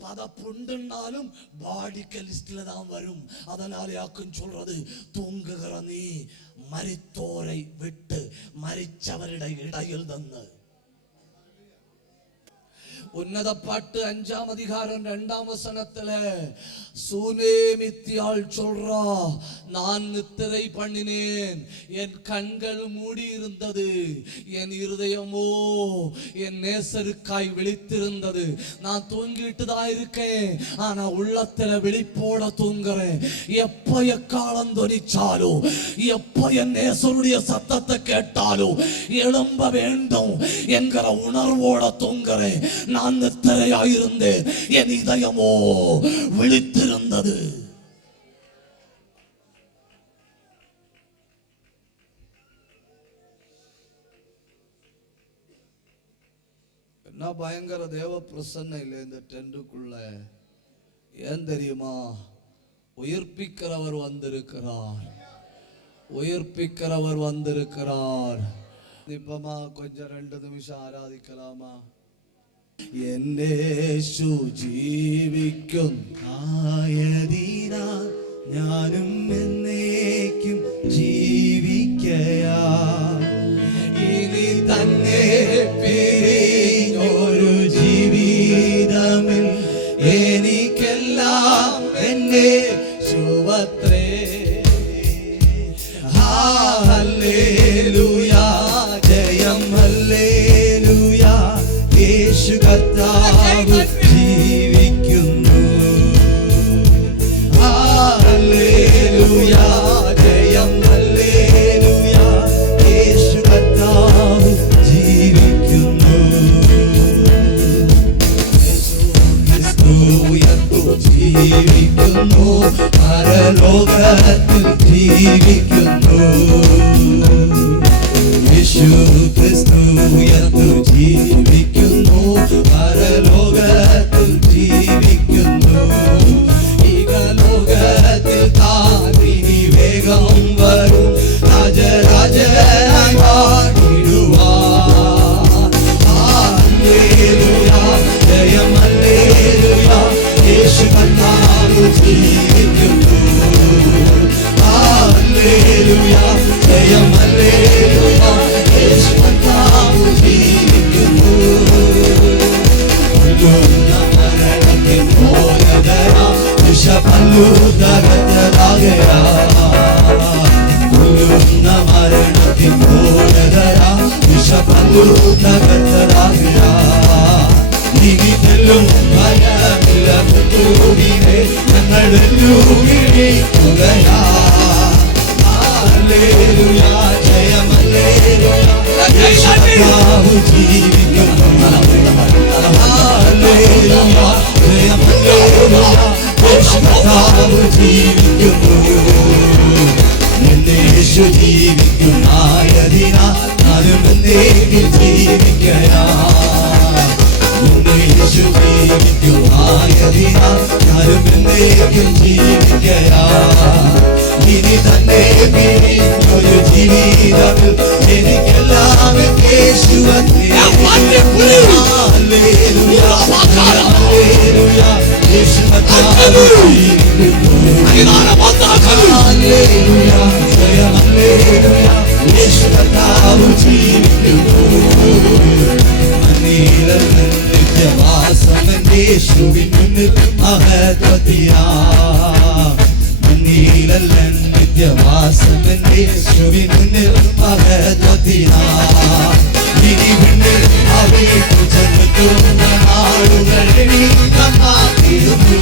பதப்புண்டுனாலும் பாடிக்கு லிஸ்ட்ல தான் வரும். அதனால யாக்கும் சொல்றது, தூங்குகிற நீ மரித்தோரை விட்டு மரிச்சவரிட இடையில் தந்து. ഉന്നത പാട്ട് 5-ാം അധികാരം 2-ാം വസനത്തില് சூனேமித்தியாள் சொல்றா, நான் நித்திரை பண்ணினேன், என் கண்கள் மூடி இருந்தது, என் இருதயமோ என் நேசருக்காய் விழித்திருந்தது. நான் தூங்கிட்டு தான் இருக்கேன், ஆனா உள்ளத்துல விழிப்போட தூங்குறேன். எப்ப எக்காலம் தொனிச்சாலும், எப்ப என் நேசருடைய சத்தத்தை கேட்டாலும் எழும்ப வேண்டும் என்கிற உணர்வோட தூங்குறேன். நான் நித்திரையாயிருந்தேன், என் இதயமோ விழித்திருந்தது. என்ன பயங்கர தேவ பிரசன்னம் இல்லை இந்த டெண்டுக்குள்ள. ஏன் தெரியுமா? உயிர்ப்பிக்கிறவர் வந்திருக்கிறார், உயிர்ப்பிக்கிறவர் வந்திருக்கிறார். இப்பமா கொஞ்சம் 2 நிமிஷம் ஆராதிக்கலாமா? എന്നേശു ജീവിക്കും ആയതിനാൽ ഞാനും എന്നേക്കും ജീവിക്കയാ. ഇനി തന്നെ പിരിഞ്ഞൊരു ജീവിതമിൽ എനിക്കെല്ലാം എന്നെ ശുഭത്രേ. ഹല്ലേലൂയാ, ജയം ഹല്ലേലൂയാ, യേശു കർത്താവ് ജീവിക്കുന്നു. ഹല്ലേലൂയാ, ജയം ഹല്ലേലൂയാ, യേശു കർത്താവ് ജീവിക്കുന്നു. യേശു ഉയർത്തു ജീവിക്കുന്നു, പരലോകത്തിൽ ജീവിക്കുന്നു. യേശു ക്രിസ്തു ഉയർത്തു ജീവിക്കുന്നു, പരലോകത്തിൽ ജീവിക്കുന്നു. ഇഹലോകത്തിൽ താൻ ഇനി വേഗം വരും, രാജരാജനായി വാണിടുവാൻ. ഹല്ലേലൂയാ, ജയം ഹല്ലേലൂയാ, യേശു കർത്താവ് ജീവിക്കുന്നു. ഹല്ലേലൂയാ, ജയം ഹല്ലേലൂയാ, യേശു കർത്താവ് ജീവിക്കുന്നു. മരണത്തിൻ പോലതരാ വിഷപല്ലുതകത്തലാകയാ. മരണത്തിൻ പോലതരാ വിഷപല്ലുതകത്തലാകയാ. ഇനി തെല്ലും ഭയമില്ല പുത്തൂരിനെ ഞങ്ങൾ വെല്ലുവിളിക്കുകയാ. ഹല്ലേലൂയാ, ജയം ഹല്ലേലൂയാ, യേശു കർത്താവ് ജീവിക്കുന്നു. ഹല്ലേലൂയാ, ജയം ഹല്ലേലൂയാ, യേശു കർത്താവ് ജീവിക്കുന്നു. യേശു ജീവിക്കുന്നായതിനാൽ ഞാനും എന്നേക്കും ജീവിക്കയാ. യേശു ജീവിക്കുന്നായതിനാൽ ഞാനും എന്നേക്കും ജീവിക്കയാ. ഇനി തന്നെ പിരിഞ്ഞൊരു ജീവിതത്തിൽ എനിക്കെല്ലാം യേശുവത്രേ. ഹല്ലേലൂയാ, ഹല്ലേലൂയാ, യേശു കർത്താവ് ജീവിക്കുന്നു. ഹല്ലേലൂയാ, ജയം ഹല്ലേലൂയാ, യേശു കർത്താവ് ജീവിക്കുന്നു. നിത്യവാസം യേശുവിൻ മുന്നിൽ മഹത്വത്തിനാ. നീലല്ലൻ നിത്യവാസം യേശുവിൻ മുന്നിൽ മഹത്വത്തിനാ. ഇനി പിന്നിൽ അവയ്ക്കു ചെന്നെത്തുന്ന നാളുകൾ എണ്ണി കാത്തിരുന്നു.